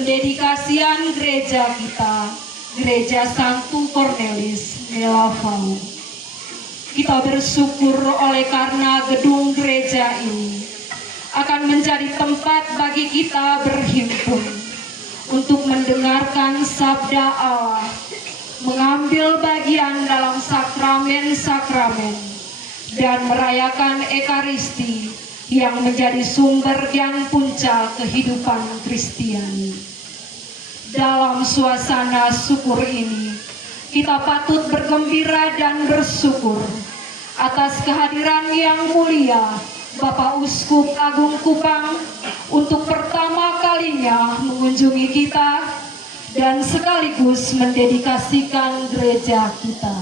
Dedikasian gereja kita, Gereja Santo Cornelis Melavau. Kita bersyukur oleh karena gedung gereja ini akan menjadi tempat bagi kita berhimpun untuk mendengarkan sabda Allah, mengambil bagian dalam sakramen-sakramen, dan merayakan Ekaristi yang menjadi sumber dan puncak kehidupan Kristiani. Dalam suasana syukur ini, kita patut bergembira dan bersyukur atas kehadiran yang mulia Bapak Uskup Agung Kupang untuk pertama kalinya mengunjungi kita dan sekaligus mendedikasikan gereja kita.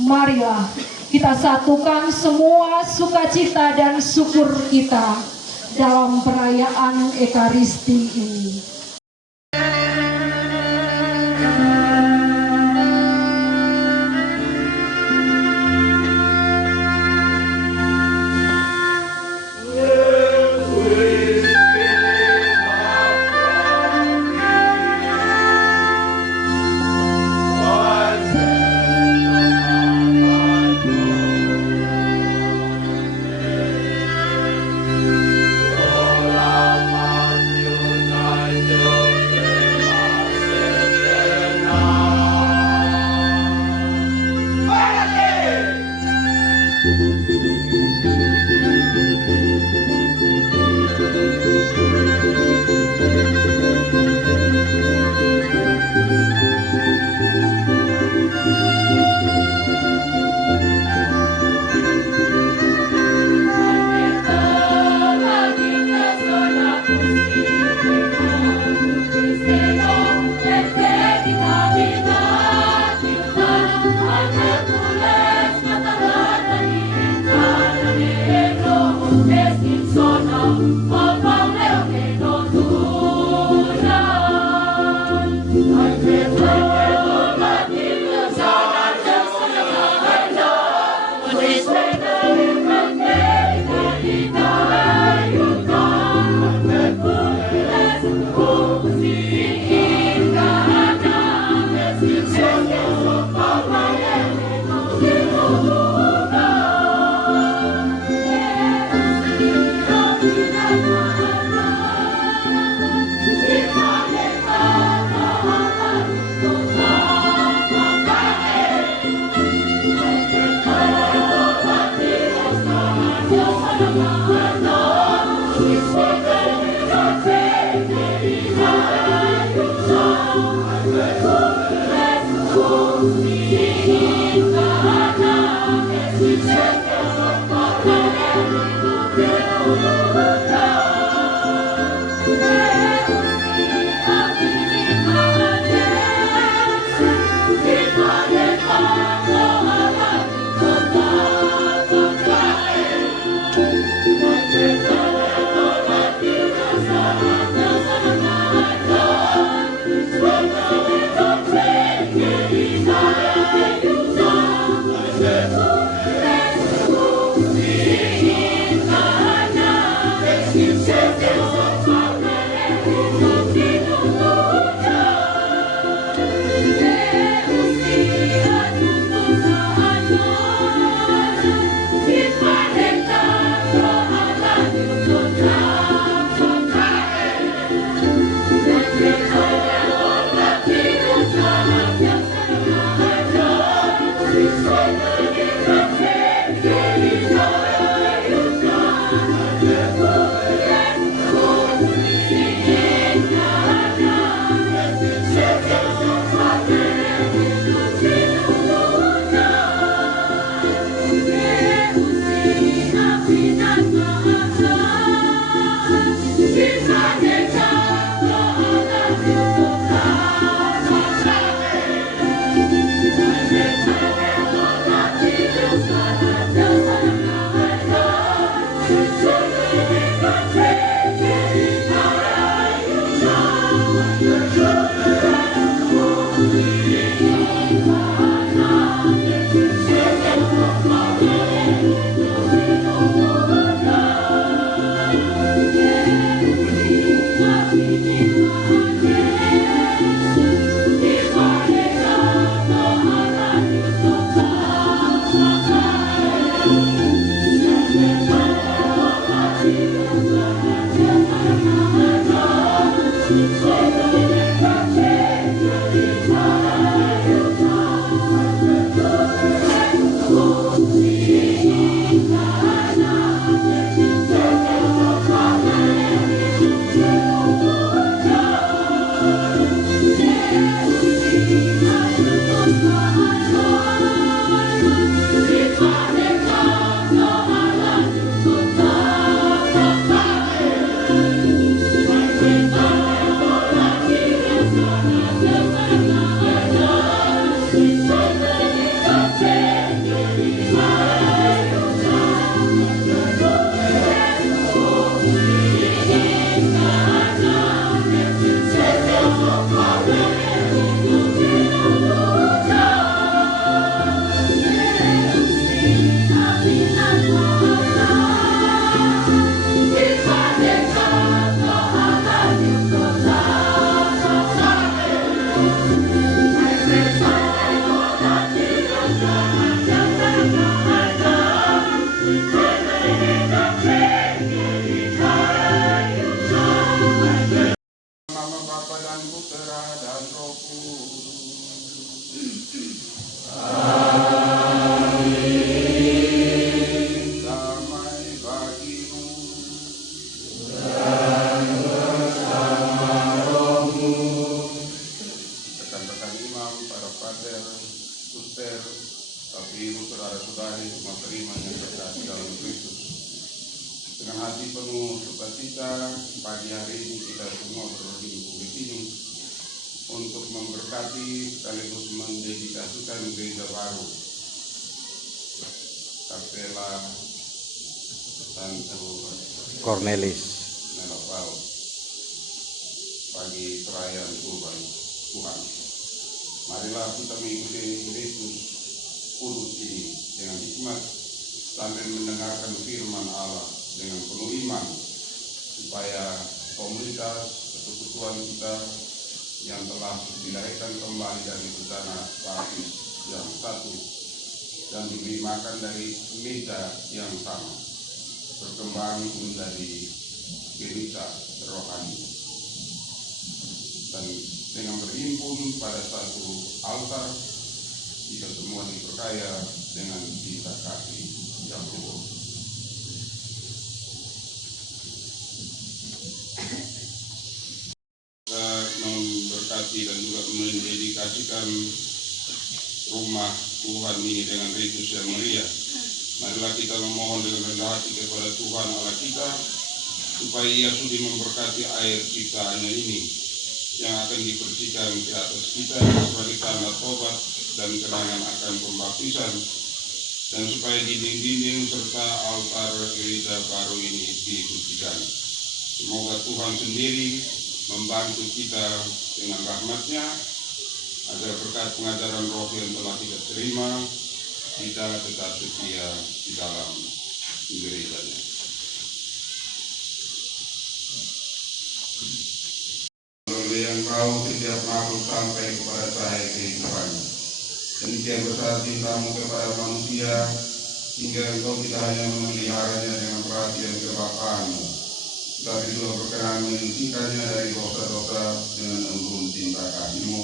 Marilah kita satukan semua sukacita dan syukur kita dalam perayaan Ekaristi ini. Happy dan Putera dan Roh Kudus. Damai bagimu dan bersama rohmu. Rekan-rekan imam, para pater, suster, tapi ibu saudara-saudari semua terima yang terkasih dalam Kristus. Dengan hati penuh sukacita, pagi hari ini kita semua berhimpun di sini untuk memberkati sekaligus mendedikasikan gereja baru Kapela Santo Cornelis Nelopal bagi perayaan Kurban Tuhan. Marilah kita mengikuti Kristus kudus ini dengan hikmat sambil mendengarkan firman Allah dengan penuh iman, supaya komunitas persekutuan kita yang telah dilahirkan kembali dari bencana baptis yang satu dan diberi makan dari meja yang sama berkembang menjadi gereja rohani, dan dengan berhimpun pada satu altar kita semua diperkaya dengan cinta kasih yang luhur. Memberkati dan juga mendedikasikan rumah Tuhan ini dengan ritus yang mulia. Marilah kita memohon dengan rendah hati kepada Tuhan Allah kita, supaya Ia sudi memberkati air ciptaannya ini yang akan dibersihkan ke atas kita sebagai tanda tobat dan kenangan akan pembaptisan, dan supaya dinding-dinding serta altar gereja baru ini disucikan. Semoga Tuhan sendiri membantu kita dengan rahmat-Nya, agar berkat pengajaran roh yang telah kita terima, kita tetap setia di dalam gereja-Nya. Oleh Engkau setiap makhluk sampai kepada cahaya kehidupan. Demikian besar cintamu kepada manusia, hingga Engkau tidak hanya memeliharanya dengan perhatian kebapaanmu, tetapi juga berkenan menyucikannya dari dosa-dosa dengan embun cinta kasih-Mu,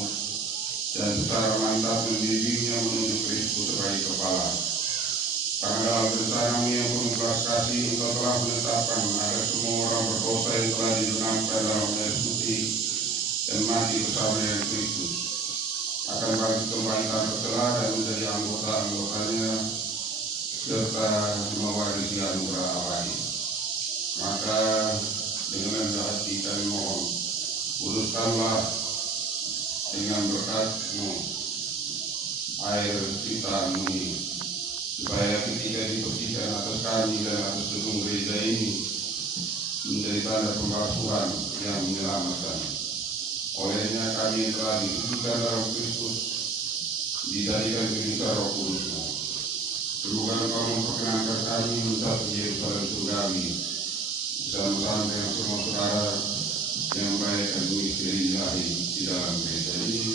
dan secara mantap membimbingnya menuju Kristus sebagai kepala. Karena dalam rencana-Mu yang penuh belas kasih, Engkau telah menetapkan agar semua orang berdosa yang telah dibenamkan dalam air putih dan mati bersama dengan Kristus akan bangkit kembali tanpa celah dan menjadi anggota-anggotanya serta mewarisi anugerah abadi. Maka dengan rendah hati kami mohon, kuduskanlah dengan berkat-Mu air ciptaan-Mu ini, supaya ketika dibersihkan atas kami dan atas gedung gereja ini menjadi tanda pembasuhan yang menyelamatkan. Olehnya kami yang telah disucikan dalam Kristus dijadikan gereja Roh Kudus-Mu. Semoga Engkau memperkenankan kami mencapai Yerusalem surgawi bersama-sama dengan semua saudara yang merayakan misteri ilahi di dalam gereja ini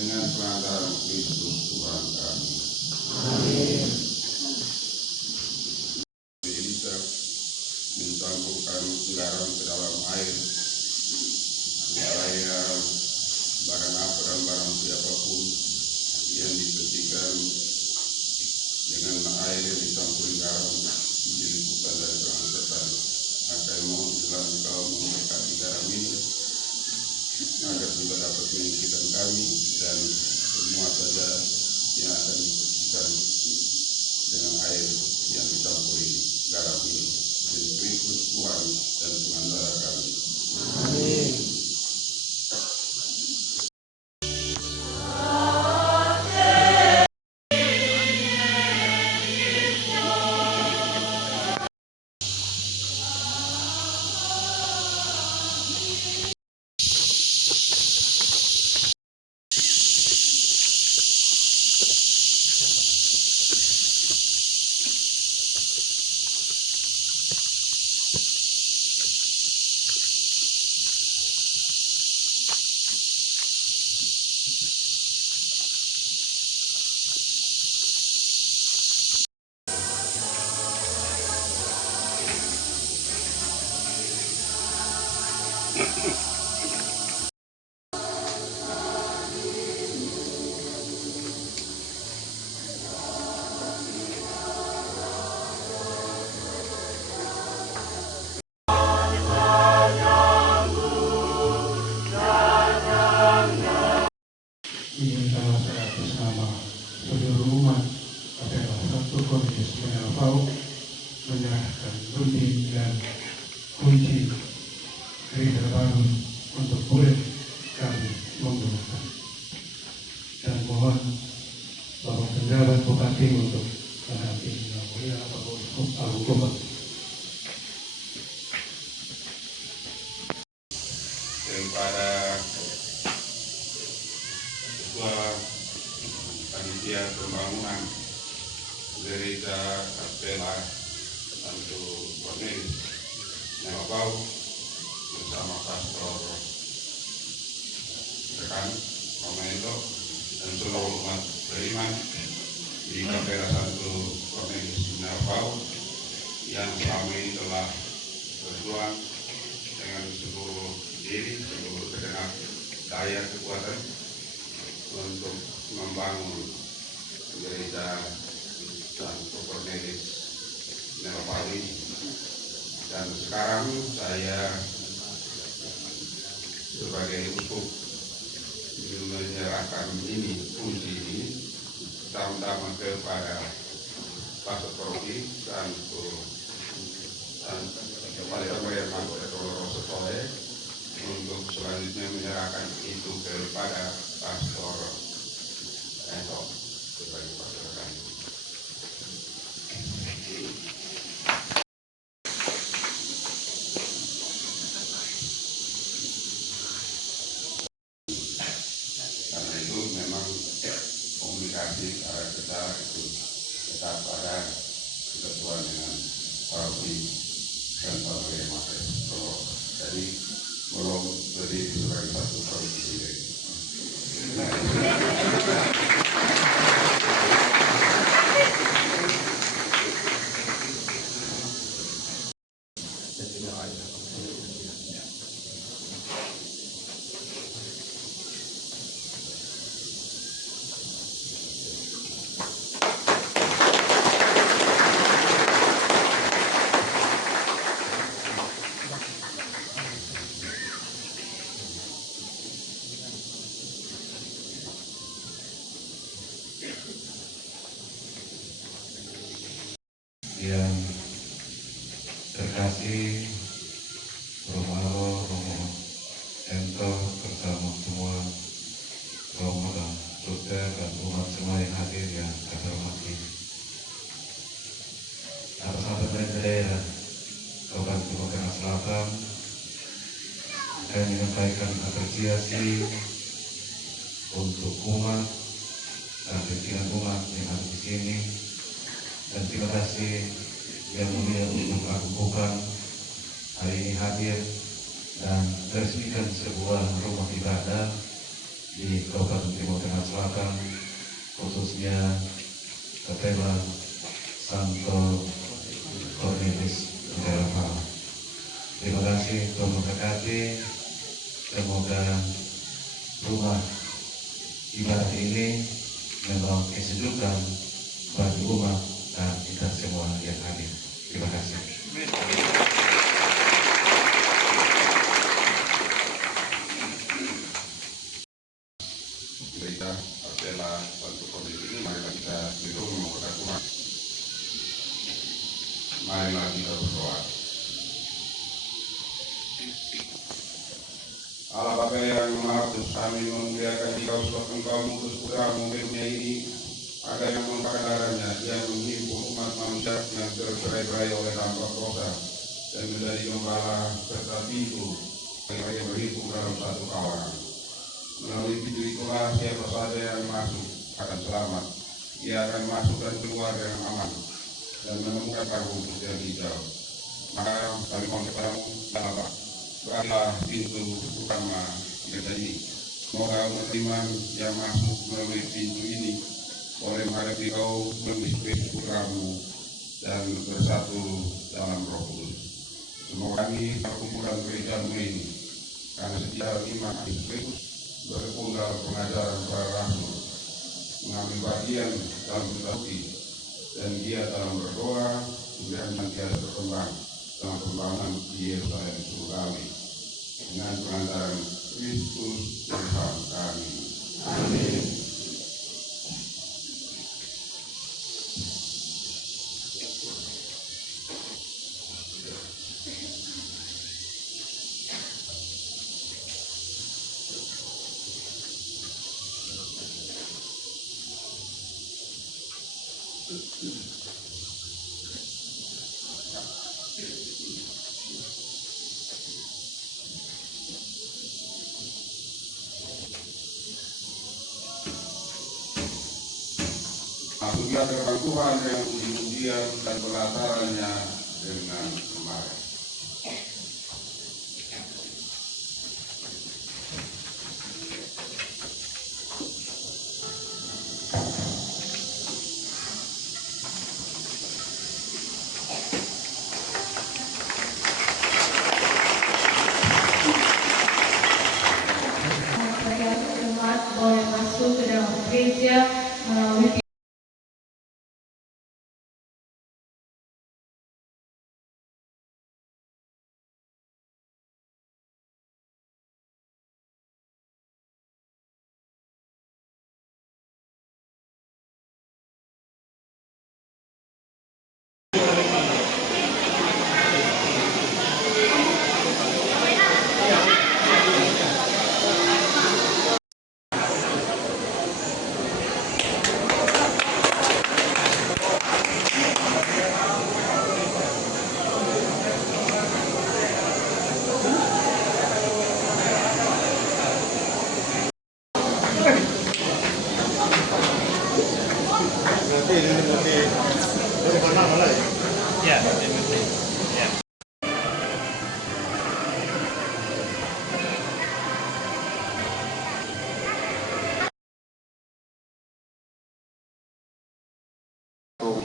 dengan pengantaran Kristus Tuhan kami. Amin. Bisa mencampurkan garam ke dalam air supaya barang apa dan barang siapapun yang dibersihkan dengan air yang dicampuri garam menjadi bukan dari tangan setan. Maka mohon telah Engkau memberkati garam ini agar juga dapat menyucikan kami dan semua saja yang akan dibersihkan dengan air yang dicampuri garam ini. Demi Kristus Tuhan dan pengantara kami. Amin. daripada Ketua Panitia Pembangunan Gereja Kapela Santo Cornelius Nelabau bersama Pastor rekan Komendo dan seluruh umat beriman di Kapela Santo Cornelius Nelabau yang selama ini telah berjuang dengan seluruh diri, seluruh segenap daya kekuatan untuk membangun gereja Santo Cornelius Nelabau ini. Dan sekarang saya sebagai uskup menyerahkan ini fungsi ini pertama kepada Pastor Paroki Santo kepada Pembayar Rosa Soleh untuk selanjutnya menyerahkan itu kepada Pastor Entok sebagai pastor rekan. Karena itu memang komunikasi secara kita itu tetap ada ketentuan dengan paroki dan pembayar materi. Jadi belum berdiri sebagai satu paroki sendiri. Yang terkasih Romo Ento bersama semua Romo dan Suster dan umat semua yang hadir yang kami hormati. Atas nama pemerintah daerah Kabupaten Timur Tengah Selatan, kami menyampaikan apresiasi untuk umat dan pimpinan umat yang ada di sini. Dan terima kasih yang mulia untuk Bukan hari ini hadir dan meresmikan sebuah rumah ibadah di Kabupaten Timur Tengah Selatan, khususnya Kapela Santo Cornelius Nelabau. Terima kasih, Tuhan memberkati. Semoga rumah ibadah ini membawa kesejukan bagi umat dan kita semua yang hadir. Terima kasih. Gereja Kapela Santo Cornelius ini, marilah kita duduk membuka umat. Marilah kita berdoa. Allah Bapa yang Maha Kudus, kami memuliakan Engkau sebab Engkau mengutus putra-Mu ke dunia ini agar yang menumpahkan darahnya yang menghimpun umat manusia yang tercerai-berai oleh dampak dosa dan menjadi gembala serta pintu bagi yang berhimpun dalam satu kawan. Melalui pintu itulah siapa saja yang masuk akan selamat. Ia akan masuk dan keluar dengan aman dan menemukan padang yang hijau. Maka kami mohon kepadamu, ya Allah, bukalah pintu utama gereja ini. Semoga umat iman yang masuk melalui pintu ini boleh menghadapi Kau melalui putra-Mu dan bersatu dalam Roh Kudus. Semoga kami perkumpulan gereja-Mu ini karena setia iman Yesus Kristus berkumpul dalam pengajaran para rasul, mengambil bagian dalam liturgi dan dia dalam berdoa dan senantiasa berkembang dalam pembangunan Yerusalem surgawi dengan pengantaran Kristus Tuhan kami. Amin. adalah firman Tuhan dengan uji-ujian dan pelajarannya dengan kemarin. Setiap umat boleh masuk ke dalam gereja melalui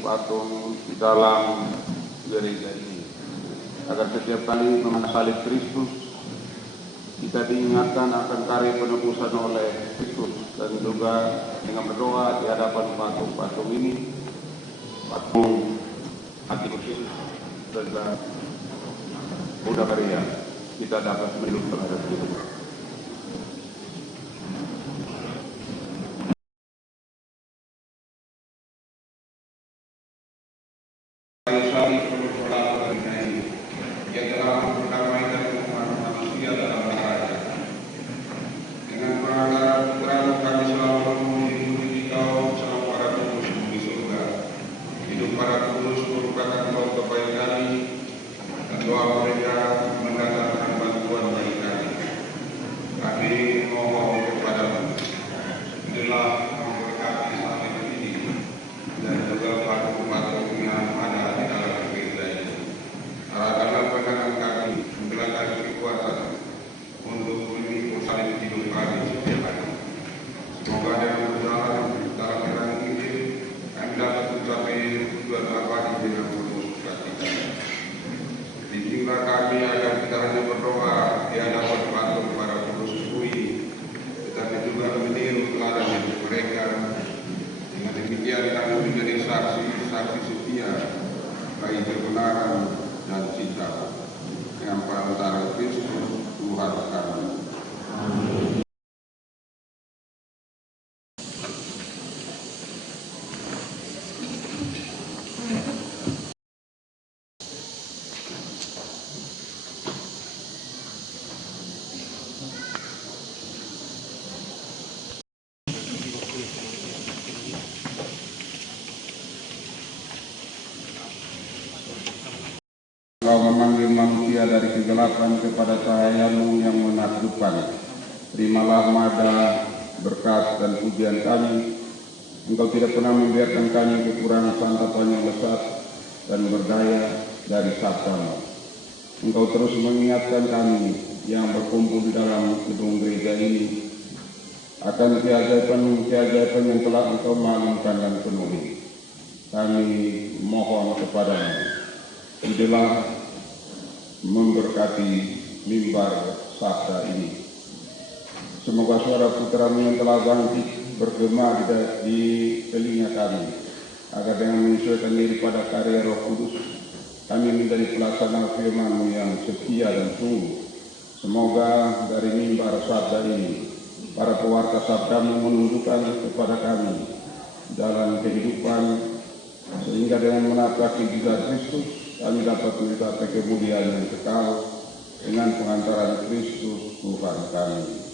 patung di dalam gereja ini, agar setiap kali mengenang salib Kristus kita diingatkan akan karya penebusan oleh Kristus, dan juga dengan berdoa di hadapan patung-patung ini, patung hati Kristus dan Buddha Karya, kita dapat menuju kepada hidup. Salib persoalan ini yang telah memperdamaikan umat manusia dalam bahaya. Dengan pelanggaran putramu kami selalu memuji di kau selama para kudus di surga. Hidup para kudus merupakan bau kebaikan kami, dan doa mereka mendatangkan bantuan bagi kami. Kami mohon kepadamu, inilah memberkati salib ini dan juga patung-patung yang ada di dalam gereja ini. Arahkanlah pandangan kami menggerakkan kekuatan untuk memikul salib hidup kami setiap hari. Semoga dengan berjalan dalam terang Injil kami dapat mencapai tujuan abadi dengan penuh sukacita. Bimbinglah kami agar kita hanya berdoa di hadapan patung para kudus ini, tetapi juga meniru teladan hidup mereka. Dengan demikian kami menjadi saksi setia bagi kebenaran dan cinta dengan perantara Kristus Tuhan kami. Engkau memanggil manusia dari kegelapan kepada cahayamu yang menakjubkan. Terimalah mada, berkat, dan pujian kami. Engkau tidak pernah membiarkan kami kekurangan santapan yang lezat dan berdaya dari sabdamu. Engkau terus mengingatkan kami yang berkumpul di dalam gedung gereja ini akan keajaiban yang telah Engkau maklumkan dan penuhi. Kami mohon kepadamu, inilah memberkati mimbar sabda ini. Semoga suara putramu yang telah bangkit bergema di telinga kami, agar dengan menyesuaikan diri pada karya Roh Kudus, kami menjadi pelaksana firman-Mu yang setia dan sungguh. Semoga dari mimbar sabda ini, para pewarta sabda-Mu menunjukkan kepada kami jalan kehidupan, sehingga dengan menapaki jejak Kristus, kami dapat mencapai kemuliaan yang kekal dengan pengantaran Kristus Tuhan kami.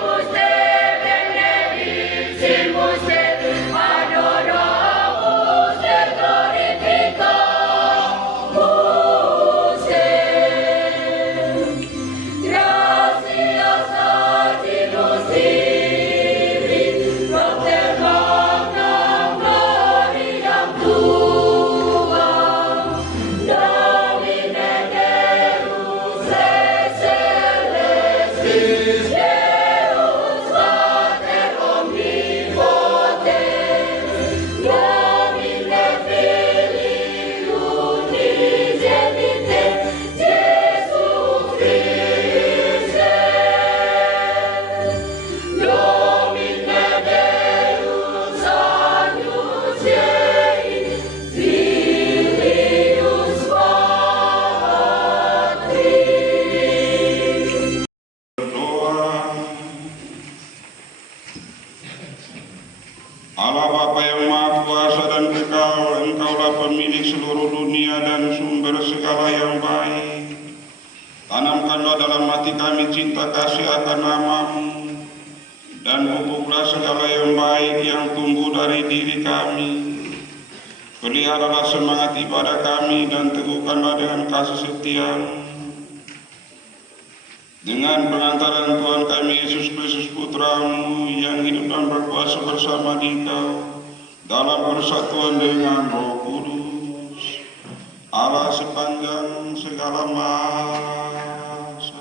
Usted dalam hati kami cinta kasih akan nama-Mu, dan pupuklah segala yang baik yang tumbuh dari diri kami. Peliharalah semangat ibadah kami dan teguhkanlah dengan kasih setia-Mu. Dengan pengantaran Tuhan kami Yesus Kristus Putra-Mu yang hidup dan berkuasa bersama Dikau dalam persatuan dengan Roh Kudus, Allah sepanjang segala masa.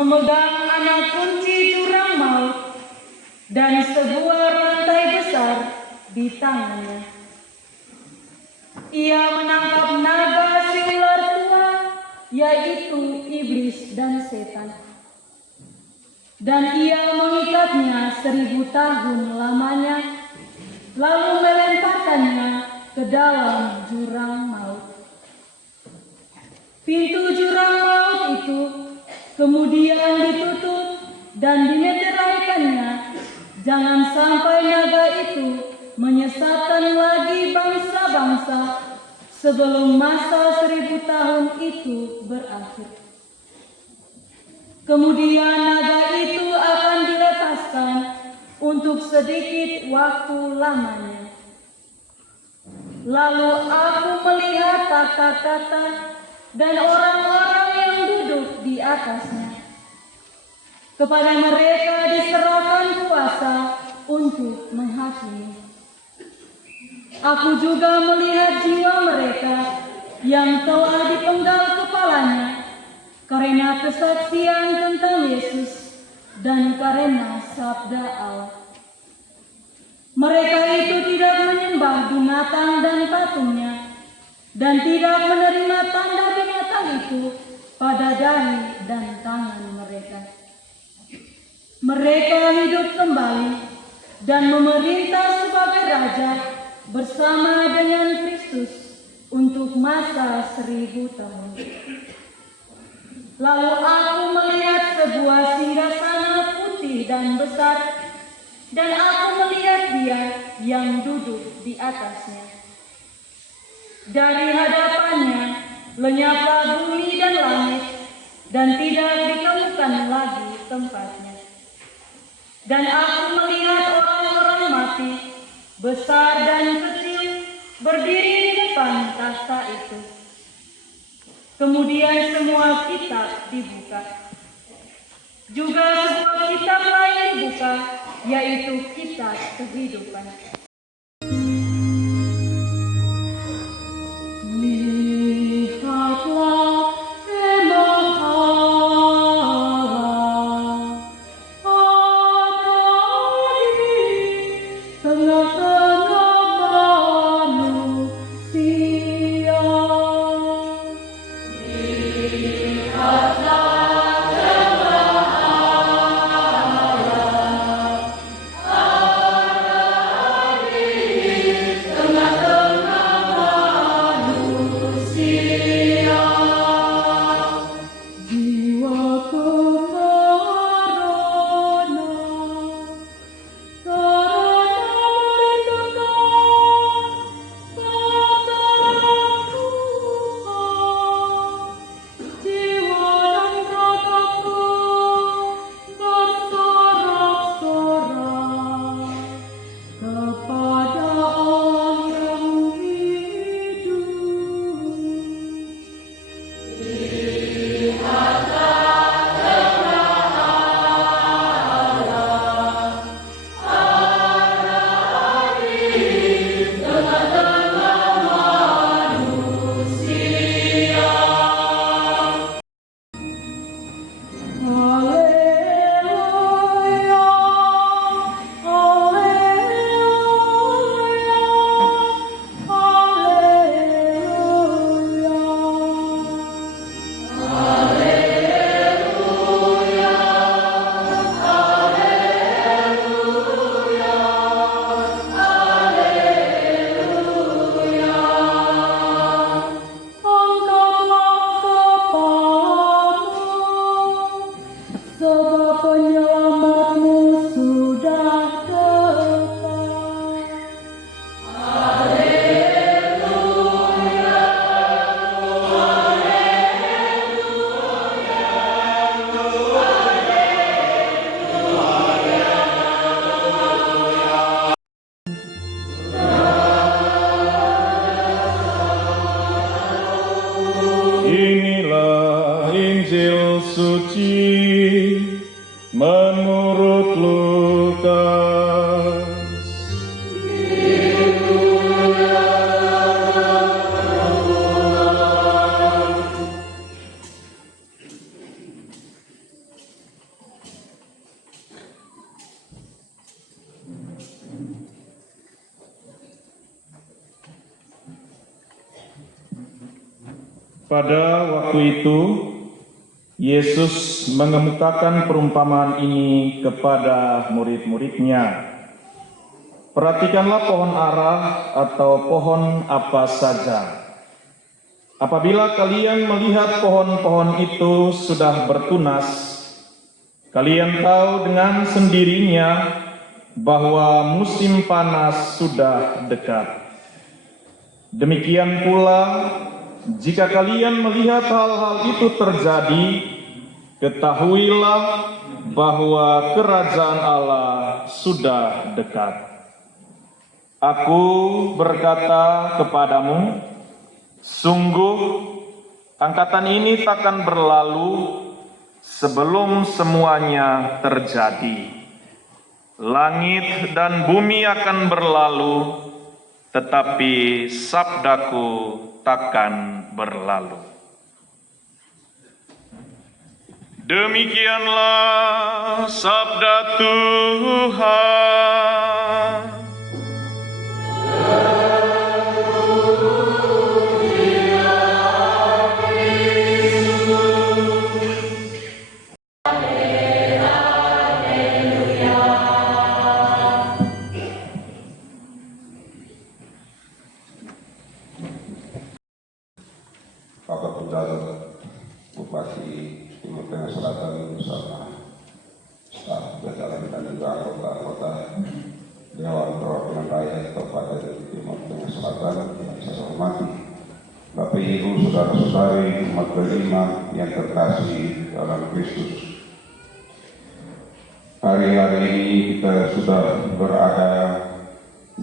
Memegang anak kunci jurang maut dan sebuah rantai besar di tangannya. Ia menangkap naga si ular tua, yaitu iblis dan setan. Dan ia mengikatnya 1000 tahun lamanya, lalu melemparkannya ke dalam jurang maut. Pintu jurang maut itu kemudian ditutup dan dimeteraikannya, jangan sampai naga itu menyesatkan lagi bangsa-bangsa sebelum masa 1000 tahun itu berakhir. Kemudian naga itu akan dilepaskan untuk sedikit waktu lamanya. Lalu aku melihat takhta dan orang-orang yang duduk di atasnya. Kepada mereka diserahkan kuasa untuk menghakimi. Aku juga melihat jiwa mereka yang telah dipenggal kepalanya karena kesaksian tentang Yesus dan karena sabda Allah. Mereka itu tidak menyembah binatang dan patungnya, dan tidak menerima tanda binatang itu pada dahi dan tangan mereka. Mereka hidup kembali dan memerintah sebagai raja bersama dengan Kristus untuk masa 1000 tahun. Lalu aku melihat sebuah singgasana putih dan besar, dan aku melihat Dia yang duduk di atasnya. Dari hadapannya lenyaplah bumi dan langit, dan tidak ditemukan lagi tempatnya. Dan aku melihat orang-orang mati, besar dan kecil, berdiri di depan takhta itu. Kemudian semua kitab dibuka. Juga sebuah kitab lain dibuka, yaitu kitab kehidupan. Lihatlah kemah Allah ada di tengah-tengah manusia. Lihatlah kemah Allah suci menurut Lukas. Pada waktu itu, Yesus mengemukakan perumpamaan ini kepada murid-muridnya. Perhatikanlah pohon ara atau pohon apa saja. Apabila kalian melihat pohon-pohon itu sudah bertunas, kalian tahu dengan sendirinya bahwa musim panas sudah dekat. Demikian pula, jika kalian melihat hal-hal itu terjadi, ketahuilah bahwa kerajaan Allah sudah dekat. Aku berkata kepadamu, sungguh angkatan ini takkan berlalu sebelum semuanya terjadi. Langit dan bumi akan berlalu, tetapi sabdaku takkan berlalu. Demikianlah sabda Tuhan. Bapak Penjabat Bupati Timur Tengah Selatan bersama staf jajaran dan juga anggota Dewan Perwakilan Rakyat Kabupaten Timur Tengah Selatan yang saya hormati, Bapak Ibu, saudara-saudari umat beriman yang terkasih dalam Kristus. Hari-hari ini kita sudah berada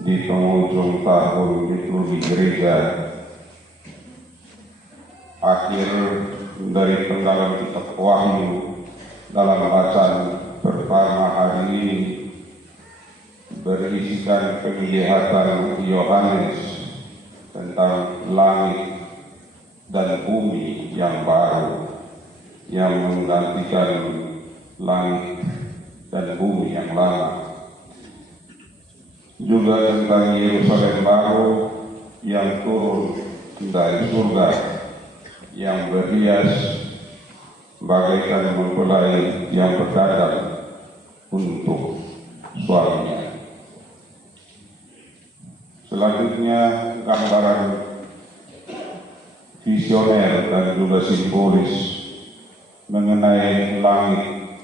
di penghujung tahun liturgi gereja, akhir dari penggalan kitab Wahyu. Dalam bacaan pertama hari ini berisikan penglihatan Yohanes tentang langit dan bumi yang baru yang menggantikan langit dan bumi yang lama. Juga tentang Yerusalem baru yang turun dari surga, yang berhias bagaikan mempelai yang berdandan untuk suaminya. Selanjutnya gambaran visioner dan juga simbolis mengenai langit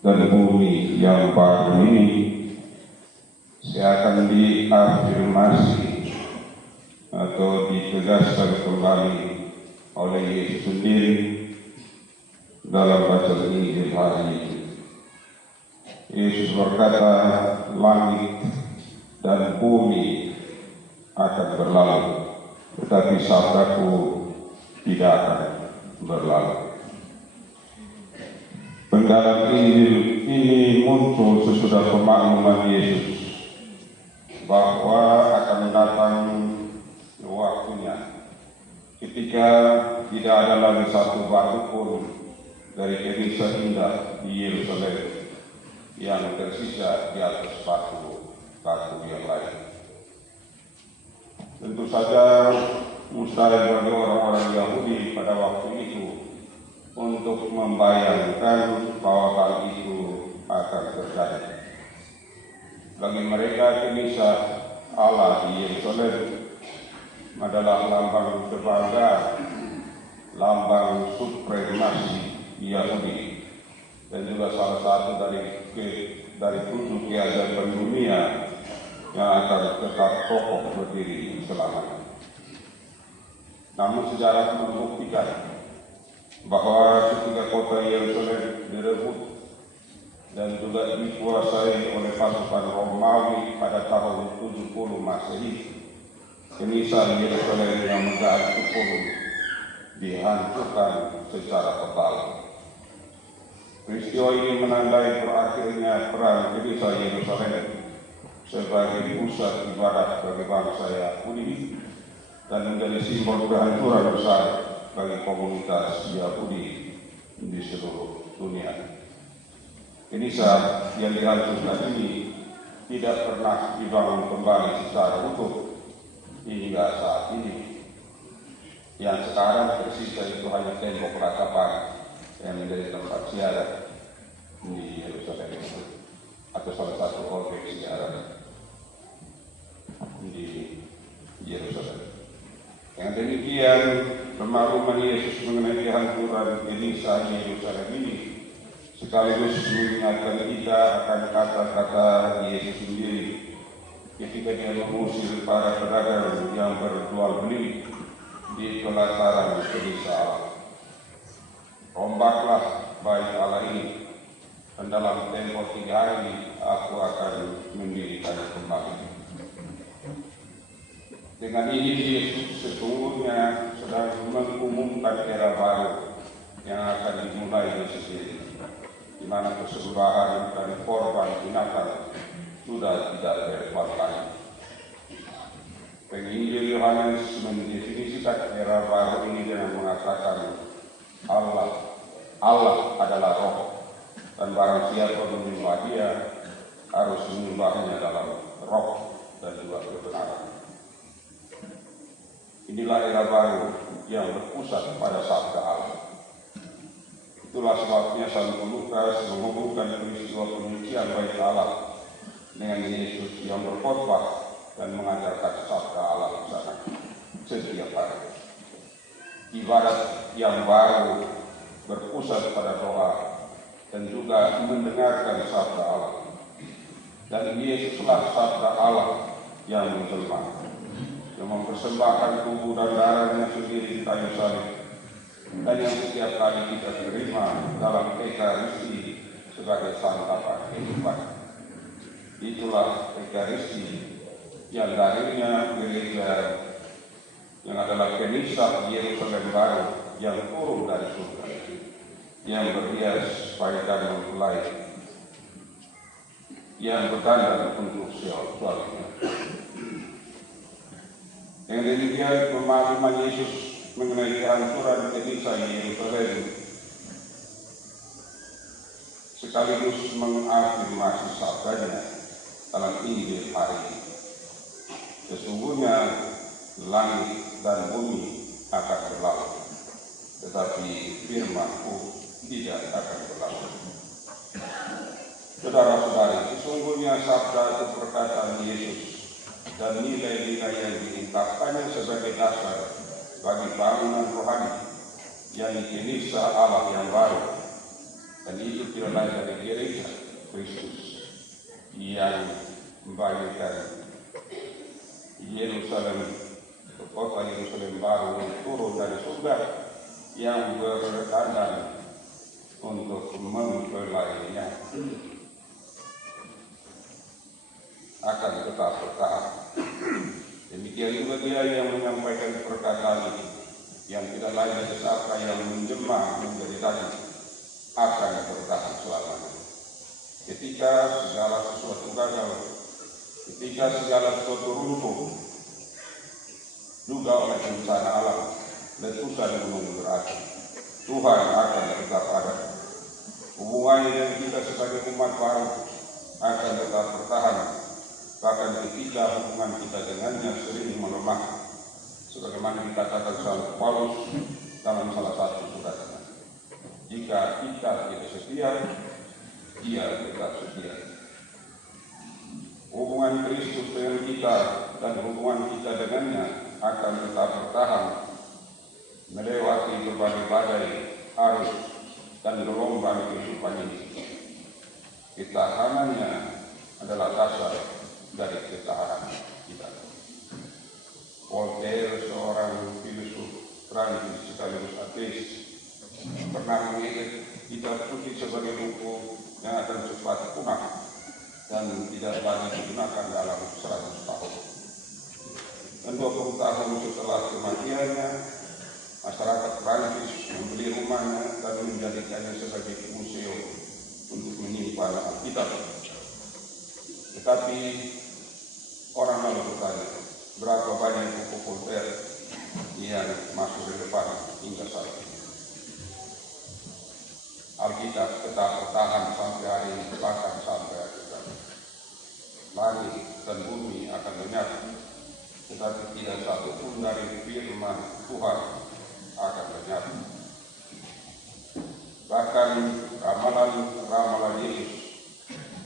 dan bumi yang baru ini saya akan diafirmasi atau ditegaskan kembali oleh Yesus sendiri dalam bacaan Injil hari ini. Yesus berkata, langit dan bumi akan berlalu, tetapi sabdaku tidak akan berlalu. Penggalan Injil ini muncul sesudah pemakluman Yesus bahwa akan datang waktunya ketika tidak ada lagi satu batu pun dari gereja indah di Yerusalem yang tersisa di atas batu yang lain. Tentu saja mustahil bagi orang-orang Yahudi pada waktu itu untuk membayangkan bahwa hal itu akan terjadi. Bagi mereka gereja Allah di Yerusalem adalah lambang kebanggaan, lambang supremasi Yahudi, dan juga salah satu dari 7 keajaiban dunia yang akan tetap kokoh berdiri selamanya. Namun sejarah membuktikan bahwa ketika kota Yerusalem direbut dan juga dikuasai oleh pasukan Romawi pada tahun 70 Masehi, Knisah Yerusalem yang megah itu pun dihancurkan secara total. Peristiwa ini menandai berakhirnya perang gereja Yerusalem sebagai pusat ibadah bagi bangsa Yahudi dan menjadi simbol kehancuran besar bagi komunitas Yahudi di seluruh dunia. Gereja yang dihancurkan ini tidak pernah dibangun kembali secara utuh hingga saat ini. Yang sekarang tersisa itu hanya tembok ratapan yang menjadi tempat siaran di Yerusalem atau salah satu objek siaran di Yerusalem. Yang demikian, pemahaman Yesus mengenai kehancuran gereja Yerusalem ini sekaligus mengingatkan kita akan kata-kata Yesus sendiri ketika dia mengusir para pedagang yang berjual beli di pelataran gereja Allah. Rombaklah bait Allah ini, dan dalam tempo 3 hari aku akan mendirikan kembali. Dengan ini Yesus sesungguhnya sedang mengumumkan era baru yang akan dimulai di sisi ini, di mana persembahan dan korban binatang sudah tidak relevan lagi. Penginjil Yohanes mendefinisikan era baru ini dengan mengatakan Allah adalah roh, dan barang siapa menyembah Dia harus menyembahnya dalam roh dan juga kebenaran. Inilah era baru yang berpusat pada sabda Allah. Itulah sebabnya Santo Lukas menghubungkan peristiwa penyucian bait Allah dengan Yesus yang berkhotbah dan mengajarkan sabda Allah di sana setiap hari. Ibadat yang baru berpusat pada doa dan juga mendengarkan sabda Allah. Dan Yesuslah sabda Allah yang menjelma, yang mempersembahkan tubuh dan darahnya sendiri di kayu salib, dan yang setiap kali kita terima dalam Ekaristi sebagai santapan kehidupan. Itulah Ekaristi yang darinya gereja yang adalah Kenisah Yerusalem baru yang turun dari surga, yang berhias pakaian mempelai, yang berdandan untuk suaminya. Yang demikian pemahaman Yesus mengenai kehancuran Kenisah Yerusalem sekaligus mengafirmasi sabdanya dalam Injil hari ini. Sesungguhnya langit dan bumi akan berlalu, tetapi firman-Ku tidak akan berlalu. Saudara-saudari, sesungguhnya sabda itu perkataan Yesus dan nilai-nilai yang diungkapkannya sebagai dasar bagi bangunan rohani yang Kenisah Allah yang baru, dan itu tidak lain dari gereja Kristus yang membagikan Yerusalem, kota Yerusalem baru yang turun dari surga, yang berdandan untuk mempelainya akan tetap bertahan. Demikian juga dia yang menyampaikan perkataan ini, yang tidak lain dari siapa yang menjelma menjadi daging akan bertahan selamanya. Ketika segala sesuatu gagal, ketika segala sesuatu runtuh juga oleh bencana alam, letusan gunung berapi, Tuhan akan tetap ada. Hubungannya dengan kita sebagai umat baru akan tetap bertahan, bahkan ketika hubungan kita dengannya sering melemah, sebagaimana dikatakan Santo Paulus dalam salah satu suratnya. Jika kita tidak setia, Dia tetap setia. Hubungan Kristus dengan kita dan hubungan kita dengannya akan tetap bertahan melewati berbagai badai, arus, dan gelombang kehidupan ini. Ketahanannya adalah dasar dari ketahanan kita. Voltaire, seorang filosof Prancis sekaligus ateis, pernah mengejek kitab suci sebagai buku yang akan cepat punah dan tidak lagi digunakan dalam 100 tahun. Dan 20 tahun setelah kematiannya, masyarakat Prancis membeli rumahnya dan menjadikannya sebagai museum museum untuk menyimpan Alkitab. Tetapi orang lalu bertanya, berapa banyak buku Voltaire yang masuk relevan hingga saat ini? Alkitab tetap bertahan sampai hari ini, bahkan sampai akhir zaman. Langit dan bumi akan lenyap, tetapi tidak satu pun dari firman Tuhan akan lenyap. Bahkan ramalan Yesus,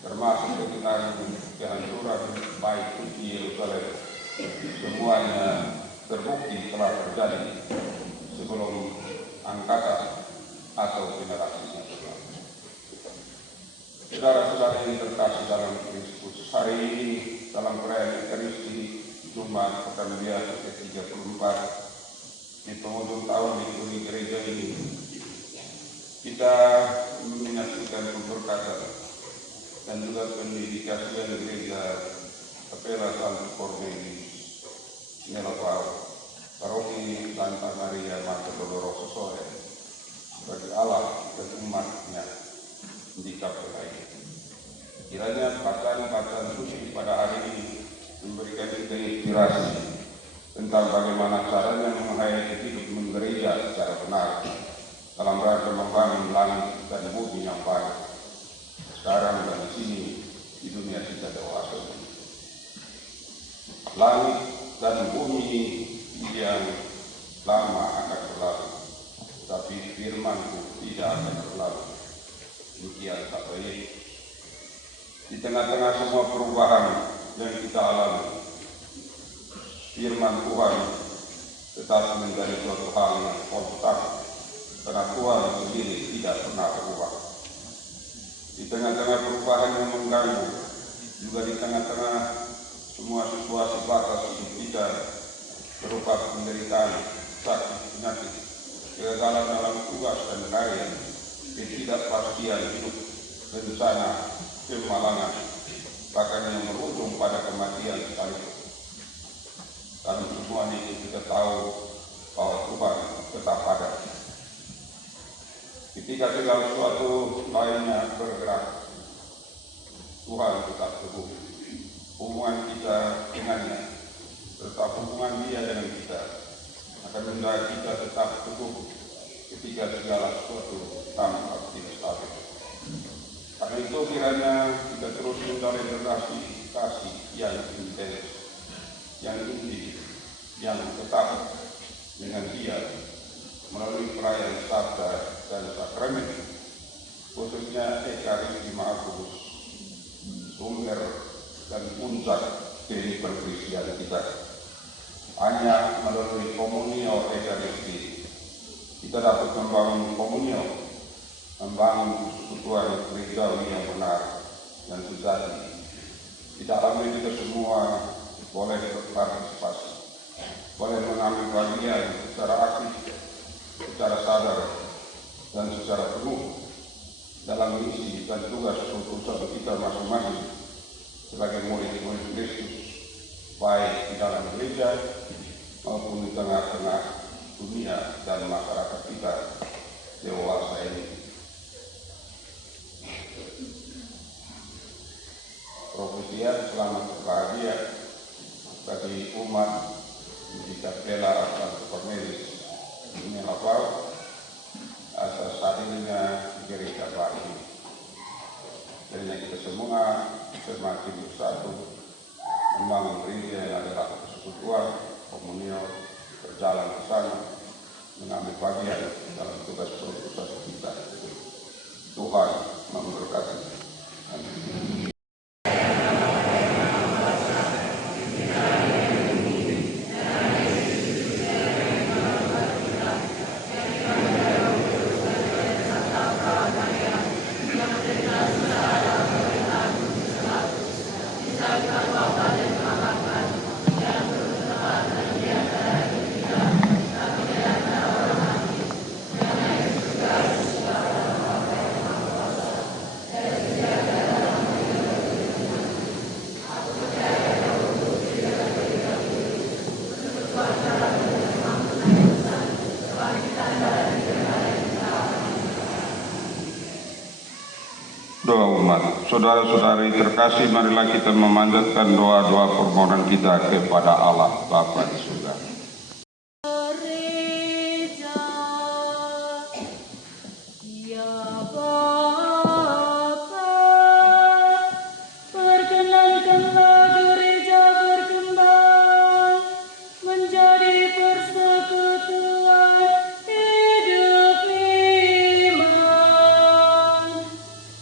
termasuk tentang kehancuran bait suci Yerusalem, semuanya terbukti telah terjadi sebelum angkatan atau generasinya sebelum. Saudara-saudara yang terkasih dalam Kristus, hari ini dalam perayaan Ekaristi Jumat Pekan Biasa ke-34 di penghujung tahun liturgi gereja ini, kita menyaksikan keberkatan dan juga pendedikasian gereja Kapela Santo Cornelius Nelopau, Paroki Santa Maria Mater Dolorosa Sore, bagi Allah dan umatnya di kapela ini. Kiranya bacaan-bacaan suci pada hari ini memberikan kita inspirasi tentang bagaimana caranya menghayati hidup menggereja secara benar dalam rangka membangun langit dan bumi yang baik sekarang dan di sini di dunia kita dewasa ini. Langit dan bumi yang lama akan berlalu, tapi firman-Ku tidak akan berlalu. Demikian kata Yesus. Di tengah-tengah semua perubahan yang kita alami, firman Tuhan tetap menjadi suatu hal yang konstan, karena Tuhan sendiri tidak pernah berubah. Di tengah-tengah perubahan yang mengganggu, juga di tengah-tengah semua situasi batas hidup kita berupa penderitaan, sakit, penyakit, kegagalan dalam tugas dan karya, ketidakpastian hidup, bencana, kemalangan, bahkan yang berujung pada kematian sekalipun. Dan semua ini kita tahu bahwa Tuhan tetap ada. Ketika segala sesuatu lainnya bergerak, Tuhan tetap teguh. Hubungan kita dengannya, serta hubungan Dia dengan kita, akan membuat kita tetap teguh ketika segala sesuatu tampak tidak stabil. Karena itu kiranya kita terus mentoleransi kasih yang intens, yang intim, yang tetap dengan Dia melalui perayaan sabda dan sakramen, khususnya Ekaristi Maha-Kudus, sumber dan puncak kehidupan Kristen kita. Hanya melalui komunio Ekaristi kita dapat membangun komunio, membangun persekutuan gerejawi yang benar dan sejati. Di dalamnya kita semua boleh berpartisipasi, boleh mengambil bagian secara aktif, secara sadar, dan secara penuh dalam misi dan tugas utusan kita masing-masing sebagai murid-murid Kristus, baik di dalam gereja maupun di tengah-tengah dunia dan masyarakat kita dewasa ini. Profesia selamat berbahagia bagi umat di Kapela Santo Cornelius Nelopau atas hadirnya gereja baru ini. Karena kita semua semakin bersatu membangun gereja yang adalah persekutuan, komunio, berjalan bersama, mengambil bagian dalam tugas perutusan kita. Tuhan memberkati. Amin. Doa umat, saudara-saudari terkasih, marilah kita memanjatkan doa-doa permohonan kita kepada Allah Bapa di surga. Gereja, ya Bapa, perkenankanlah gereja berkembang menjadi persekutuan hidup iman,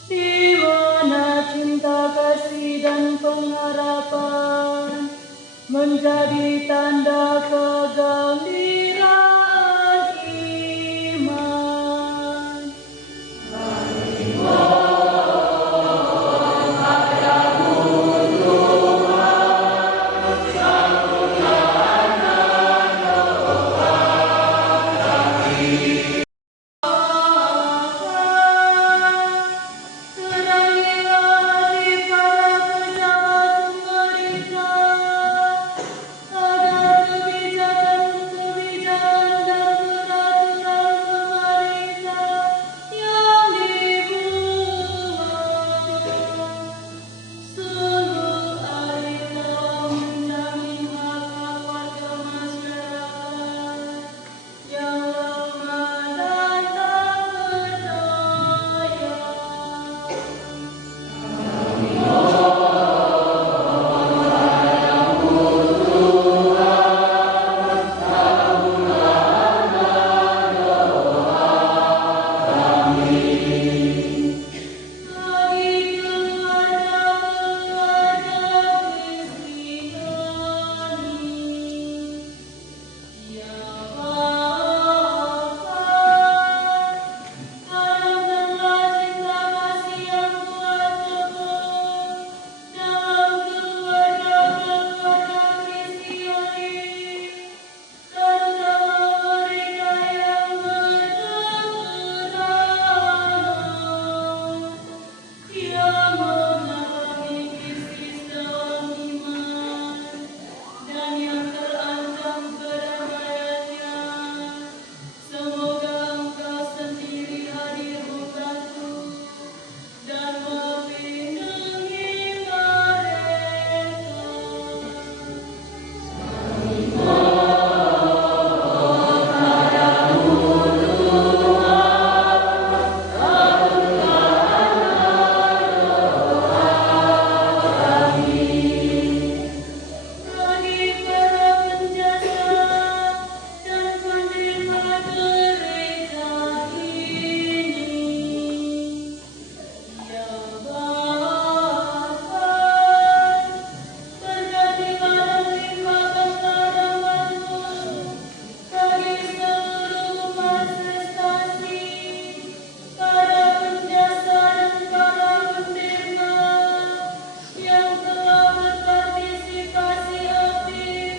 di mana cinta kasih dan pengharapan menjadi tanda kegembiraan iman. Terangilah hati para pejabat pemerintah agar kebijakan-kebijakan dan peraturan pemerintah yang dibuat sungguh adil dalam menjamin hak warga masyarakat yang lemah dan tak berdaya. Bagi keluarga-keluarga Kristiani, ya Bapa, tanamkanlah cinta kasih yang kuat teguh dalam keluarga-keluarga Kristiani, terutama mereka yang berketurunan yang mengalami krisis dalam iman dan yang terancam kedamaiannya. Semoga Engkau sendiri hadir membantu dan melindungi mereka. Bagi para penjasa dan penerima gereja ini, ya Bapa, berkatilah dan limpahkanlah rahmat-Mu bagi seluruh umat prestasi, para penjasa dan para penerima yang telah berpartisipasi aktif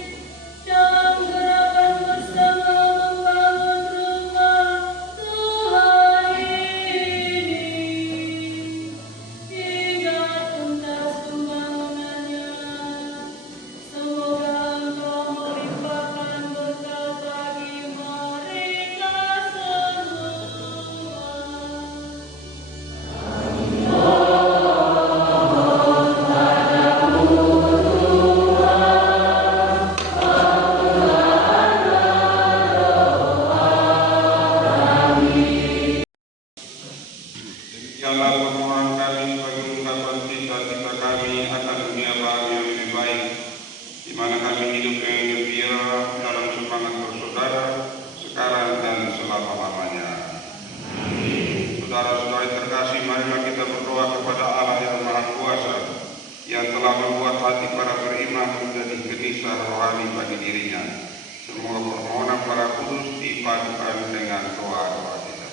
dalam gerakan bersama membangun rumah Tuhan ini hingga tuntas pembangunannya. Semoga Engkau melimpahkan berkat bagi mereka semua. Demikianlah permohonan kami sebagai ungkapan cita-cita kami akan dunia baru yang lebih baik, di mana kami hidup yang gembira dalam semangat bersaudara sekarang dan selama-lamanya. Saudara-saudari terkasih, marilah kita berdoa kepada Allah yang Maha Kuasa, yang telah membuat hati para beriman menjadi gelisah rohani bagi dirinya. Semoga permohonan para kudus dipadukan dengan doa-doa kita.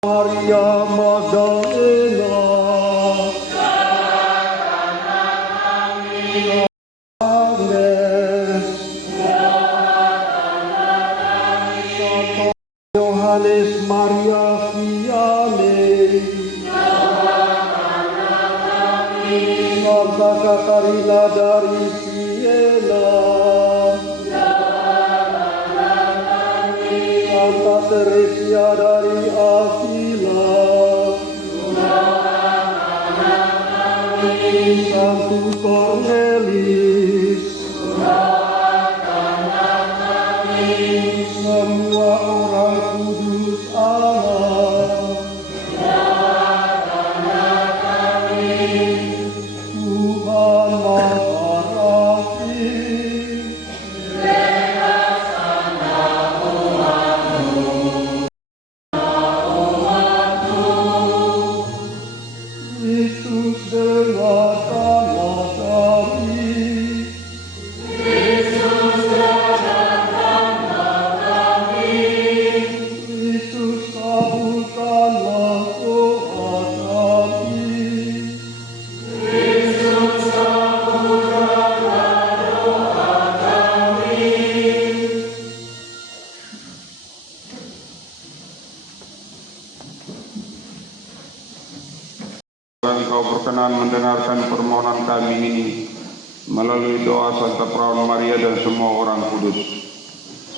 Maria Magdalena, Agnes, Yohanes Maria Vianney, Santa Katarina dari Siena, Santa Teresia dari Avila, Ratu Cornelis, semua orang kudus Allah, Tuhan Maha Rahim, Kristus dengarkanlah kami, Kristus kabulkanlah doa kami, Engkau berkenan mendengarkan permohonan kami ini melalui doa Santa Perawan Maria dan semua orang kudus.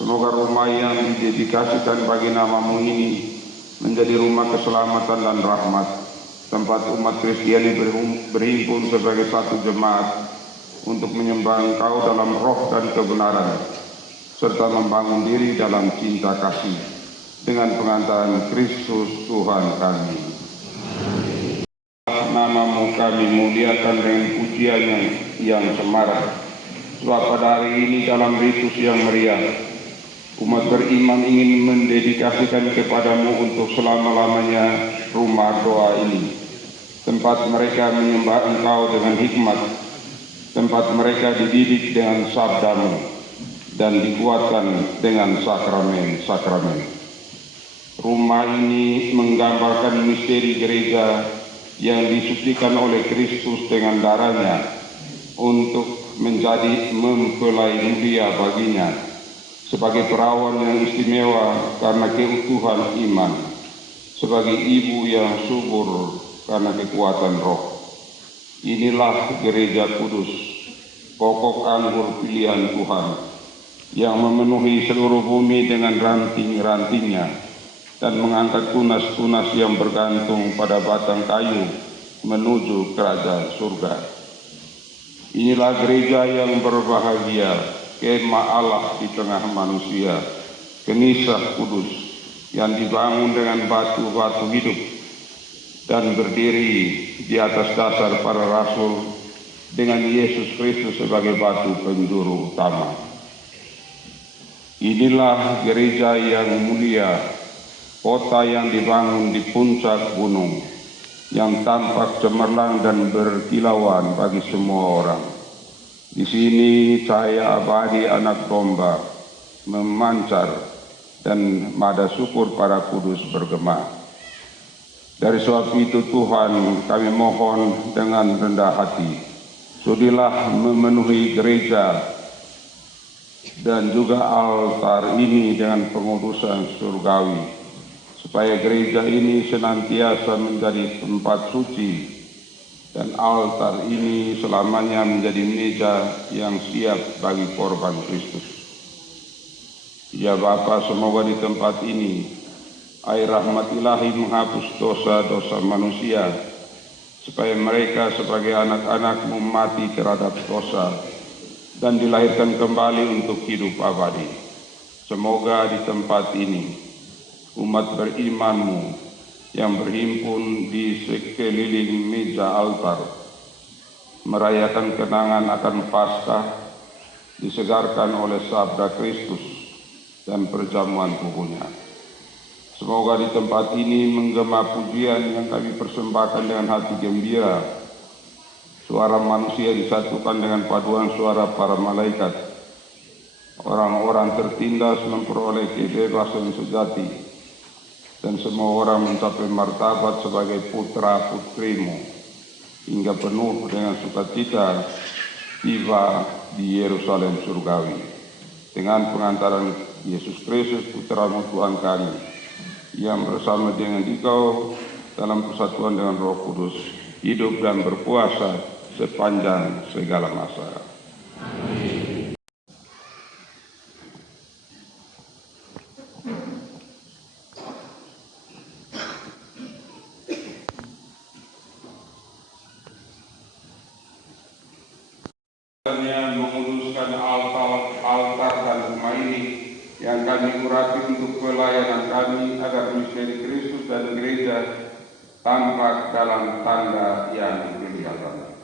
Semoga rumah yang didedikasikan bagi namamu ini menjadi rumah keselamatan dan rahmat, tempat umat Kristiani berhimpun sebagai satu jemaat untuk menyembah Engkau dalam roh dan kebenaran, serta membangun diri dalam cinta kasih dengan pengantaran Kristus Tuhan kami. Namamu kami muliakan dengan pujian yang semarak. Sebab pada hari ini dalam ritus yang meriah, umat beriman ingin mendedikasikan kepadamu untuk selama-lamanya rumah doa ini, tempat mereka menyembah Engkau dengan hikmat, tempat mereka dididik dengan sabdamu dan dikuatkan dengan sakramen-sakramen. Rumah ini menggambarkan misteri gereja yang disucikan oleh Kristus dengan darahnya untuk menjadi mempelai dunia baginya sebagai perawan yang istimewa karena keutuhan iman, sebagai ibu yang subur karena kekuatan roh. Inilah gereja kudus, pokok anggur pilihan Tuhan, yang memenuhi seluruh bumi dengan ranting-rantingnya dan mengangkat tunas-tunas yang bergantung pada batang kayu menuju kerajaan surga. Inilah gereja yang berbahagia, kemah Allah di tengah manusia, kenisah kudus yang dibangun dengan batu-batu hidup dan berdiri di atas dasar para rasul dengan Yesus Kristus sebagai batu penjuru utama. Inilah gereja yang mulia, kota yang dibangun di puncak gunung, yang tampak cemerlang dan berkilauan bagi semua orang. Di sini cahaya abadi anak domba memancar dan mada syukur para kudus bergema. Dari sebab itu Tuhan, kami mohon dengan rendah hati, sudilah memenuhi gereja dan juga altar ini dengan pengudusan surgawi, supaya gereja ini senantiasa menjadi tempat suci dan altar ini selamanya menjadi meja yang siap bagi korban Kristus. Ya Bapa, semoga di tempat ini air rahmat ilahi menghapus dosa-dosa manusia, supaya mereka sebagai anak-anak-Mu mati terhadap dosa dan dilahirkan kembali untuk hidup abadi. Semoga di tempat ini umat beriman-Mu yang berhimpun di sekeliling meja altar merayakan kenangan akan Paskah, disegarkan oleh sabda Kristus dan perjamuan tubuhnya. Semoga di tempat ini menggema pujian yang kami persembahkan dengan hati gembira. Suara manusia disatukan dengan paduan suara para malaikat. Orang-orang tertindas memperoleh kebebasan sejati, dan semua orang mencapai martabat sebagai putra-putrimu, hingga penuh dengan sukacita tiba di Yerusalem surgawi. Dengan pengantaran Yesus Kristus, Putra-Mu Tuhan kami, yang bersama dengan Engkau dalam persatuan dengan Roh Kudus, hidup dan berkuasa sepanjang segala masa. Menguruskan altar dan rumah ini yang kami urapi untuk pelayanan kami agar misteri Kristus dan gereja tampak dalam tanda yang kelihatan.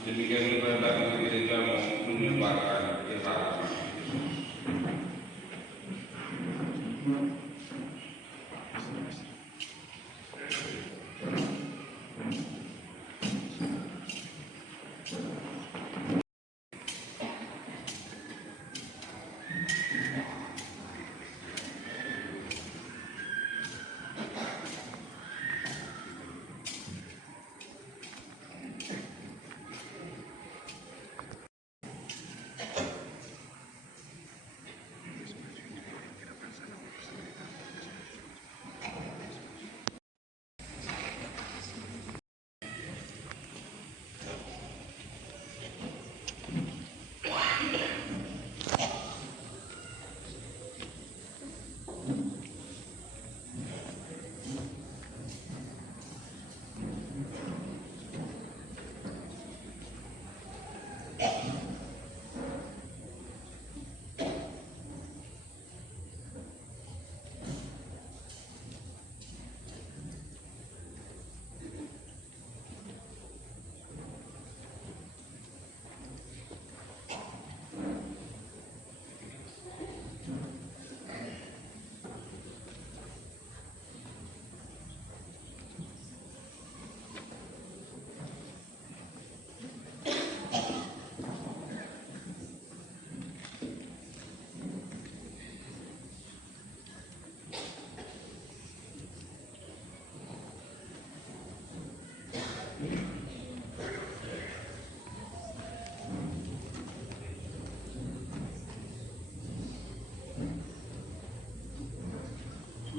Demikian juga datang ke gereja menyebarkan Injil.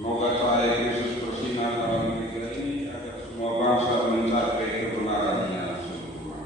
Semoga cahaya Yesus bersinar dalam negeri ini agar semua bangsa mencapai kebenarannya sempurna.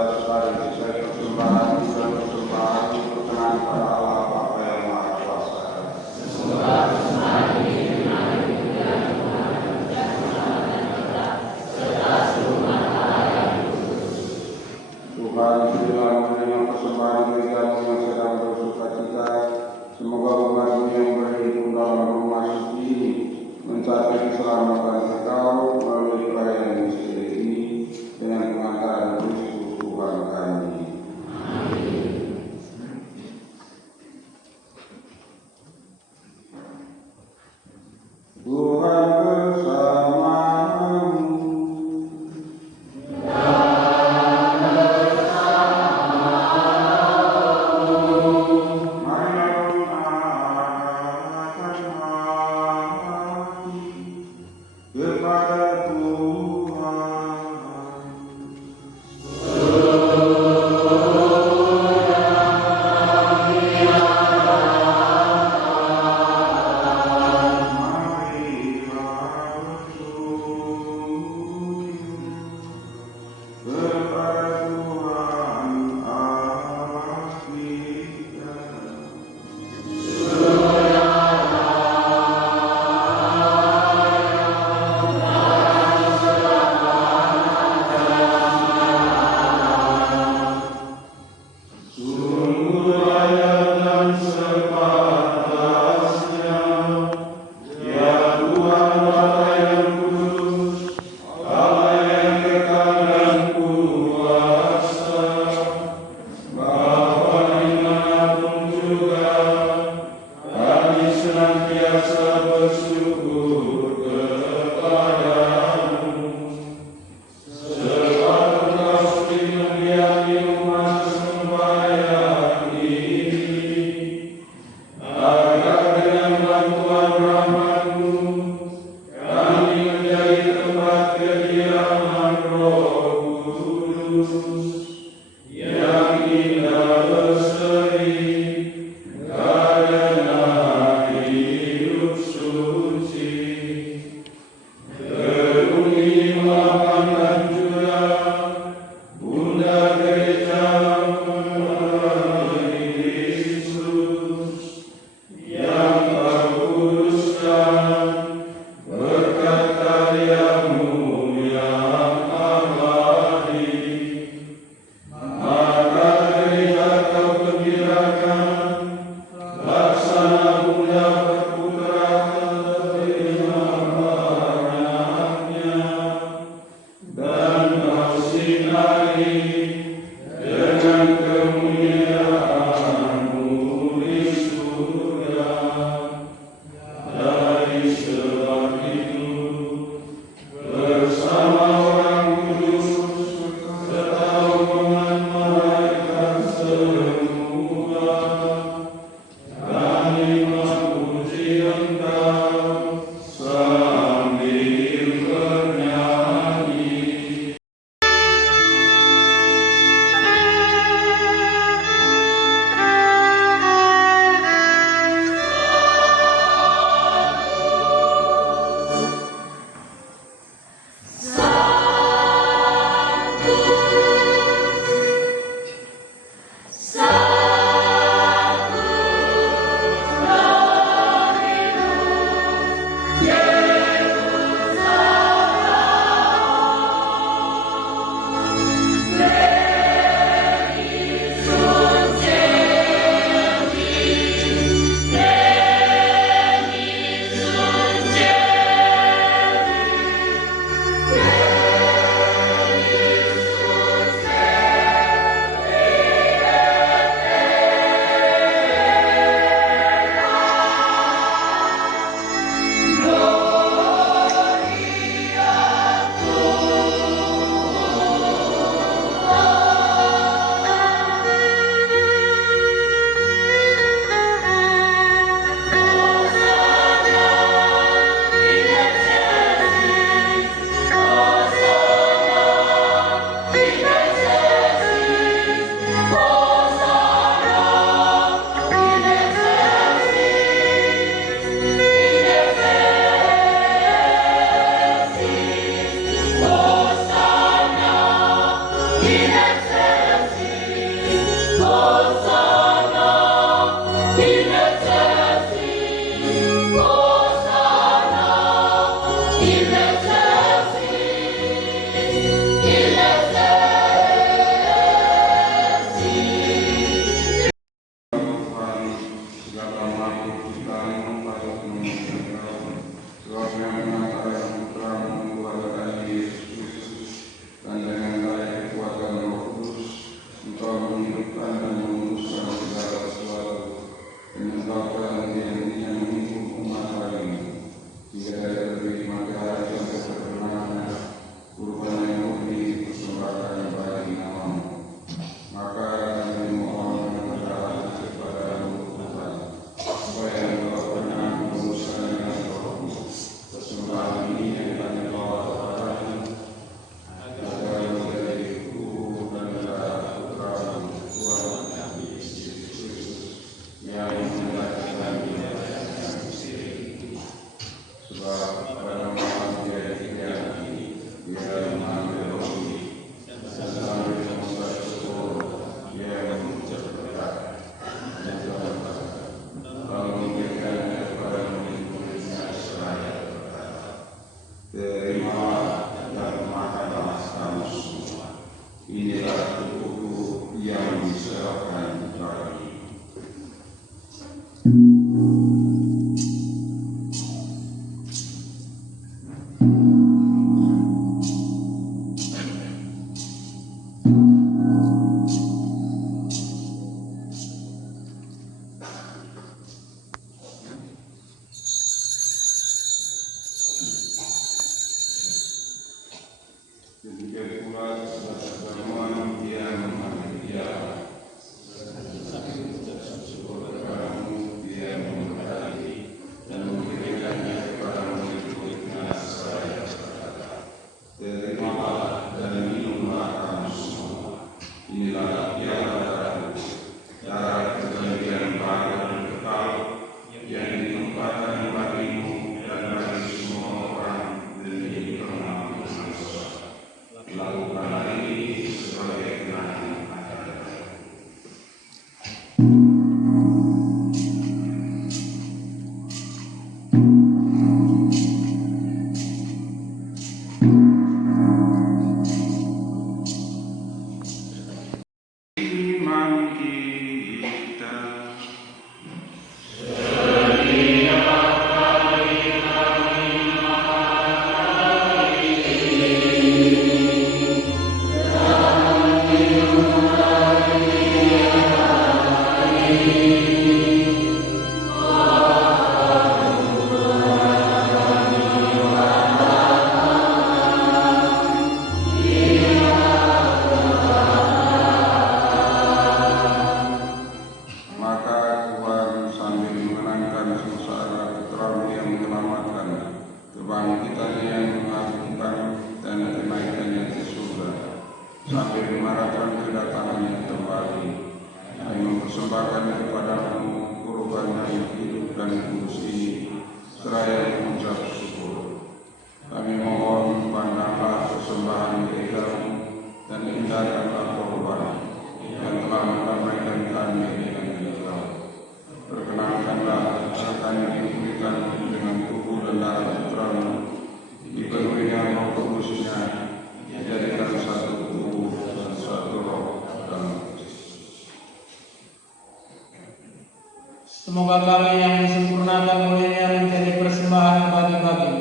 Mari kita persembahan berkenan pada Allah Bapa yang Maha Kuasa. Tuhan sudah menerima persembahan gereja yang sedang bersukacita. Semoga umat yang berhimpun dalam rumah suci ini mencapai keselamatan kekal melalui perayaan misteri ini dengan pengantaran Kristus Tuhan kami. Tuhan bersamamu. Kepada Tuhan. Marilah bersujud kepada Tuhan Allah kita. Sungguh layak dan sepantasnya, ya Tuhan Bapa yang kudus, Allah yang kekal dan kuasa, bahwa dimanapun juga kami senantiasa bersyukur kepadamu. Sebab Engkau sudi membiayai umat sembahyang ini, agar dengan bantuan rahmat-Mu kami menjadi tempat kediaman Roh Kudus yang indah berseri karena hidup suci. Terungi melapangkan juga Bunda Gereja melalui Kristus yang Kau kuduskan berkat karya-Mu yang abadi. Maka gereja Kau gembirakan, laksana Bunda perputaran terima banyaknya, dan Kau sinari dengan kemuliaan-Mu di surga. Dari sebab itu, bersama orang kudus serta rombongan malaikat semua, kami memuji Engkau sambil bernyanyi. Demikian pula sebagai pertemuan yang dia syukur kepadamu, dia memberkati dan memberikannya kepadamu berikutnya seraya berkata, terimalah dan minumlah kamu semua. Inilah piala darahku, darah perjanjian baru dan kekal yang ditumpahkan bagimu dan bagi semua orang demi pengampunan dosa. Lakukanlah ini sebagai kenangan akan datang. Iman kita. Maka Tuhan sambil mengenangkan sengsara putra-Mu yang menyelamatkan, kebangkitannya yang mengagumkan dan kenaikannya ke surga, sambil mengharapkan kedatangannya kembali, dan mempersembahkan kepada-Mu kurban yang hidup dan kudus ini, seraya mengucap syukur. Kami mohon pandanglah persembahan gereja-Mu dan indahkanlah korban yang telah mendamaikan kami dengan Engkau. Perkenankanlah akan diberikan dengan tubuh dan darah Putra-Mu, dipenuhinya Roh Kudus-Nya, dijadikan satu tubuh dan satu roh dalam Kristus. Semoga kami yang disempurnakan olehnya menjadi persembahan bagi-bagi,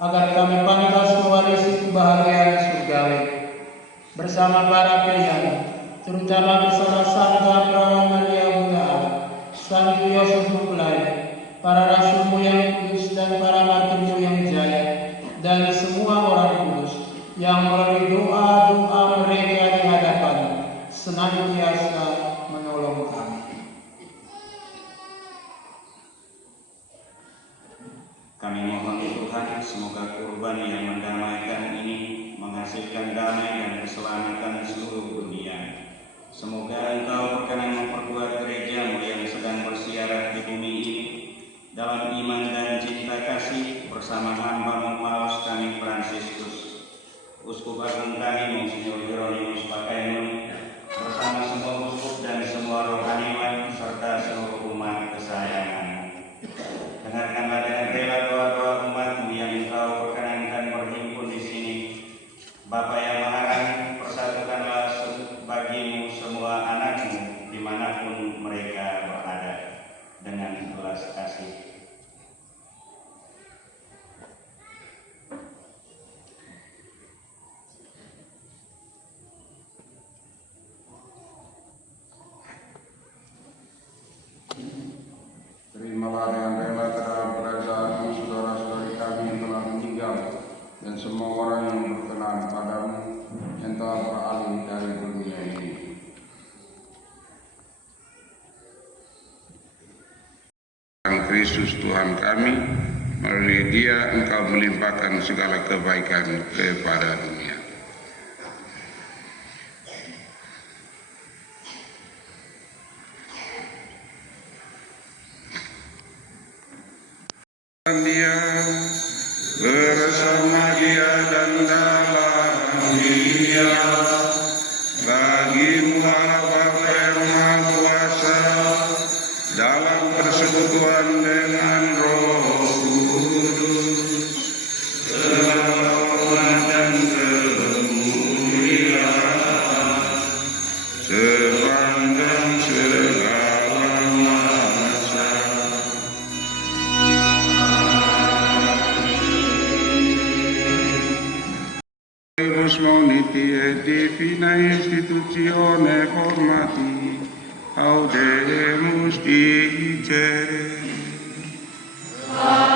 agar kami pantas mewarisi kebahagiaan surgawi bersama para pilihan, terutama bersama Santa Perawan Maria Bunda, Santo Yosef Mempelai, para rasul-Mu yang kudus dan para martir-Mu yang jaya, dan semua orang kudus yang melalui doa-doa mereka di hadapan senantiasa menolong kami. Kami mohon Tuhan, semoga kurban yang mendamaikan ini menghasilkan damai dan keselamatan seluruh dunia. Semoga Engkau berkenan memperkuat gereja-Mu yang sedang bersiaran di bumi ini dalam iman dan cinta kasih bersama hamba-Mu Paus kami Fransiskus, Uskup Agung kami Monsinyur Hieronymus Pakaimon, bersama semua uskup dan semua rohaniwan serta seluruh umat kesayangan. Dengarkanlah dengan rela doa-doa umat-Mu yang Engkau perkenankan berhimpun di sini. Bapa yang Maha, persatukanlah bagi-Mu semua anak-Mu dimanapun mereka berada dengan belas kasih. Terimalah dengan rela terhadap kerajaan-Mu saudara-saudari kami yang telah meninggal, dan semua orang yang berkenan padamu yang telah beralih dari dunia ini. Kristus Tuhan kami, melalui Dia Engkau melimpahkan segala kebaikan kepada dunia. Dia bersama Dia dan dalam Dia, bagi-Mu Allah Bapa yang Maha Kuasa, dalam persekutuan dengan Roh Kudus, segala hormat dan kemuliaan sepanjang segala masa. Moniti e divina institutione formati, audemus dicere. Amen.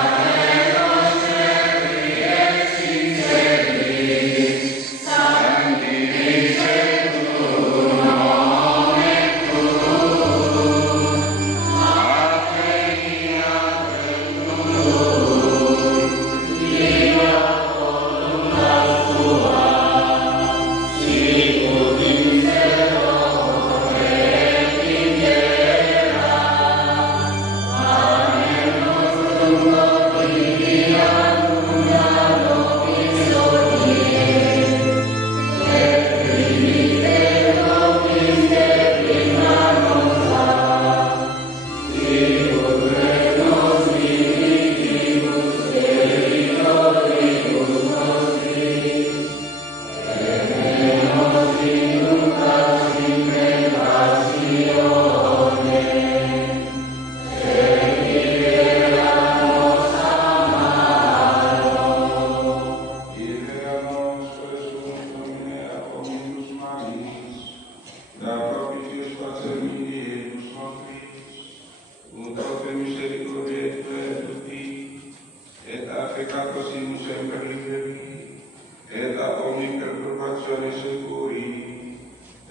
única preocupazione sicuri,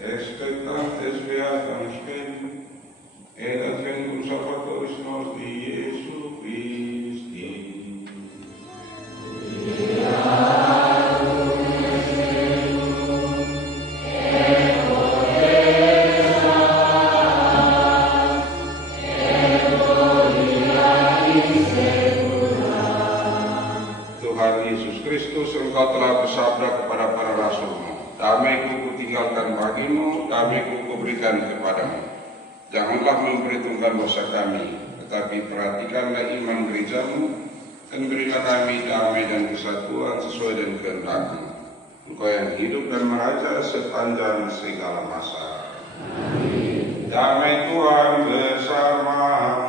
expectantes beatam spem, et adventum salvatoris nostri Iesu Christi. Tuhan Yesus Kristus, Engkau telah bersabda kepada para rasul-Mu, damai-Ku kutinggalkan bagimu, damai-Ku kuberikan kepadamu. Janganlah memperhitungkan dosa kami, tetapi perhatikanlah iman gereja-Mu, dan berikan kami damai dan kesatuan sesuai dengan kehendak-Mu. Engkau yang hidup dan meraja sepanjang segala masa. Damai Tuhan bersamamu.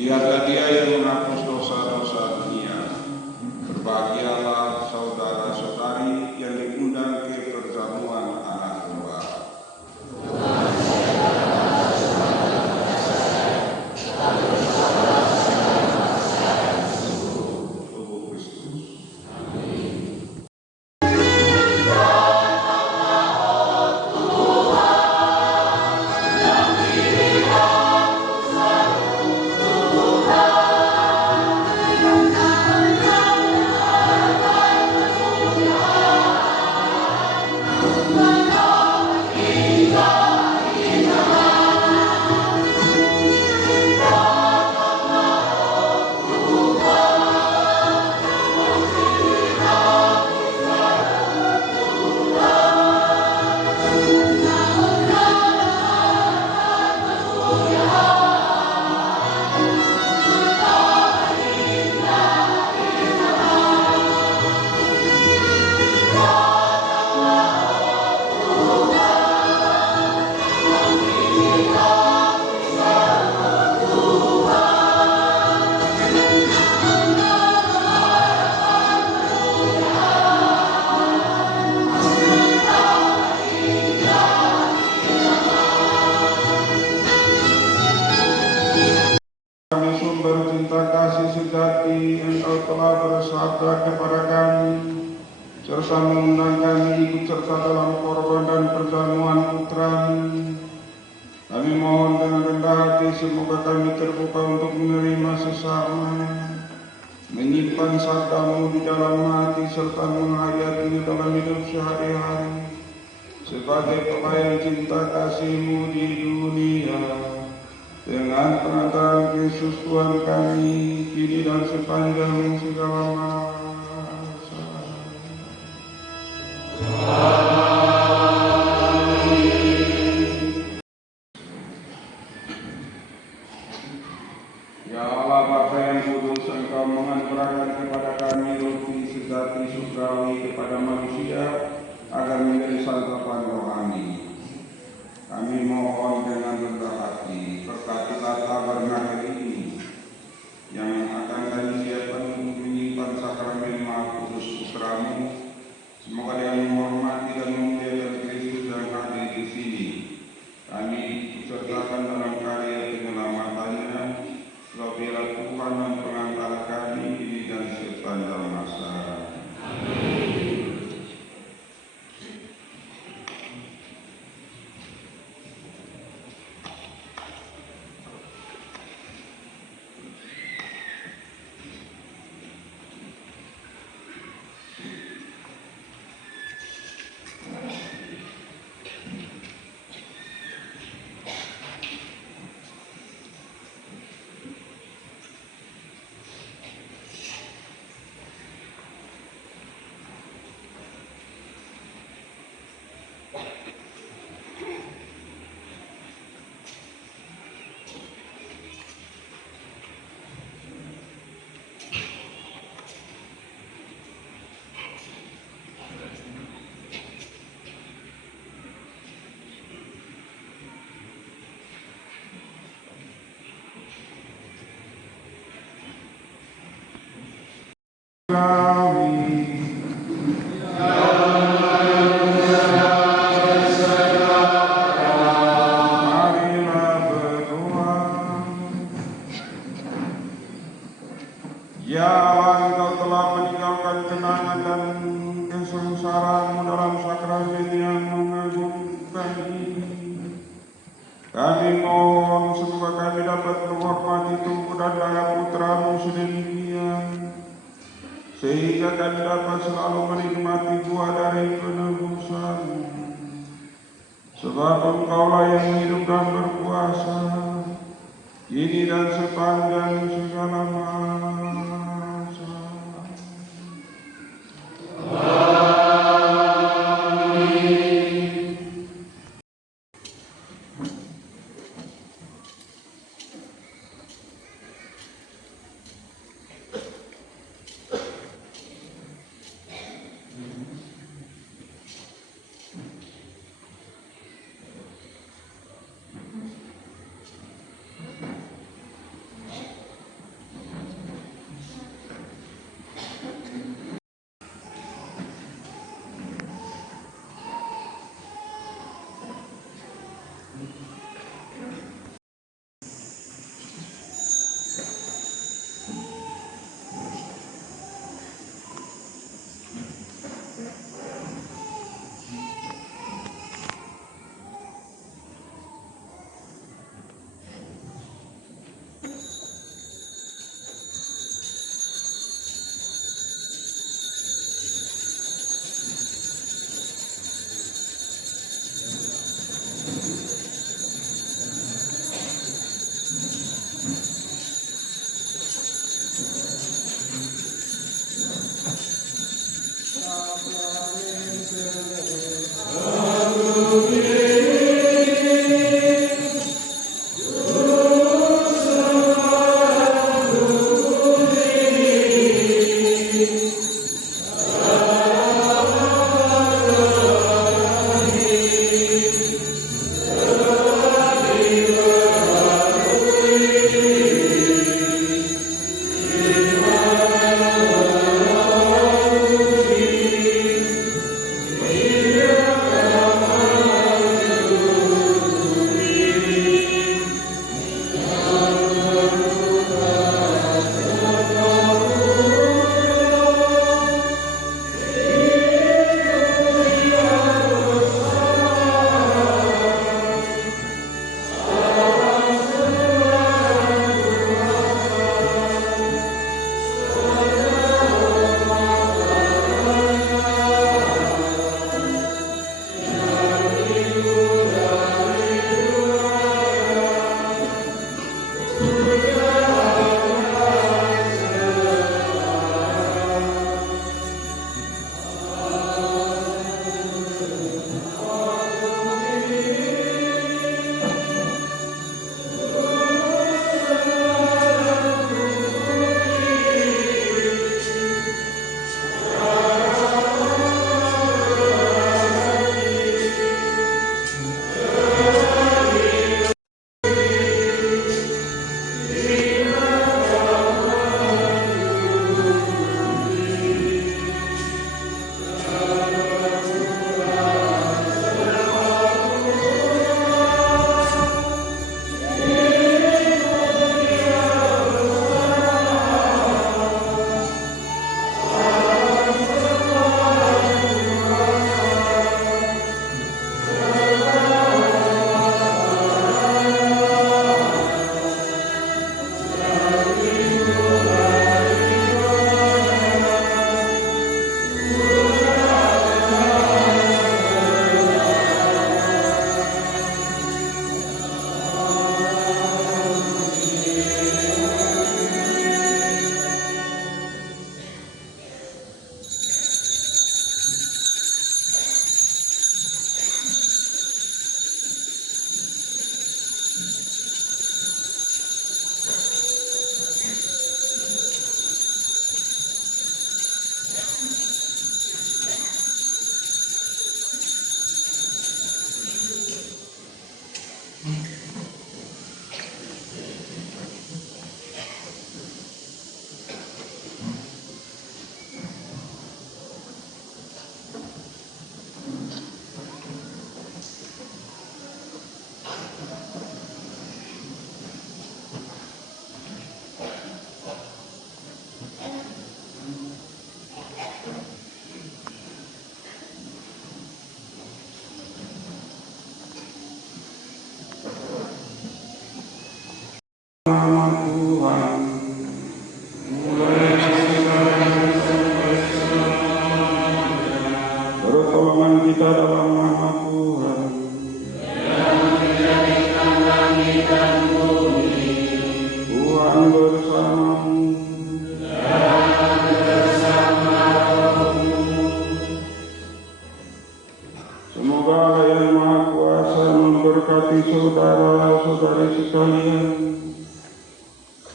Lihatlah Dia yang menghapus dosa-dosa dunia. Berbahagialah saudara-saudari yang diundang ke perjamuan anak domba. Tubuh Kristus. Kami sumber cinta kasih sejati, Engkau telah bersabda kepada kami, serta mengundang kami ikut serta dalam korban dan perjamuan Putra-Mu. Kami mohon dengan rendah hati, semoga kami terbuka untuk menerima sesama, menyimpan sabda-Mu di dalam hati, serta menghayatinya dalam hidup sehari-hari, sebagai pelayan cinta kasih-Mu di dunia. Dengan pengantaran Yesus Tuhan kami, kini dan sepanjang segala masa. Ya Allah Bapa yang kudus, Engkau menganugerahkan kepada kami roti sejati surgawi kepada manusia agar menjadi santapan rohani. Kami mohon dengan rendah hati, berkatilah tabernakel ini yang kepada yang menghormati dan memuliakan Kristus yang hadir di sini. Kami sertakan dalam karya penyelamatannya, sebab Dialah Tuhan dan pengantara kami kini dan sepanjang masa. Ya Allah, Engkau telah meninggalkan kenangan dan kesengsaraanmu dalam sakramen yang mengagumkan ini. Kami mohon semoga kami dapat menghormati tubuh dan darah putramu sedemikian, sehingga kami dapat selalu menikmati buah dari penebusanmu. Sebab Engkaulah yang hidup dan berkuasa, kini dan sepanjang segala masa. nama Tuhan, mulai sekarang sampai selamanya. Pertolongan kita dalam nama Tuhan, Tuhan bersamamu. Semoga Allah yang Maha Kuasa memberkati saudara-saudari sekalian,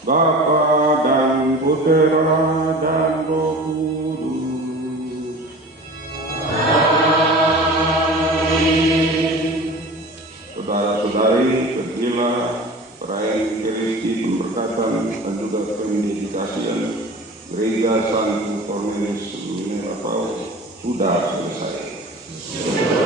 Bapa dan Putera dan Roh Kudus. Saudara-saudari, pergilah perayaan Eucharistik pemberkatan dan juga pendedikasian Gereja Santo Cornelius Sudah selesai.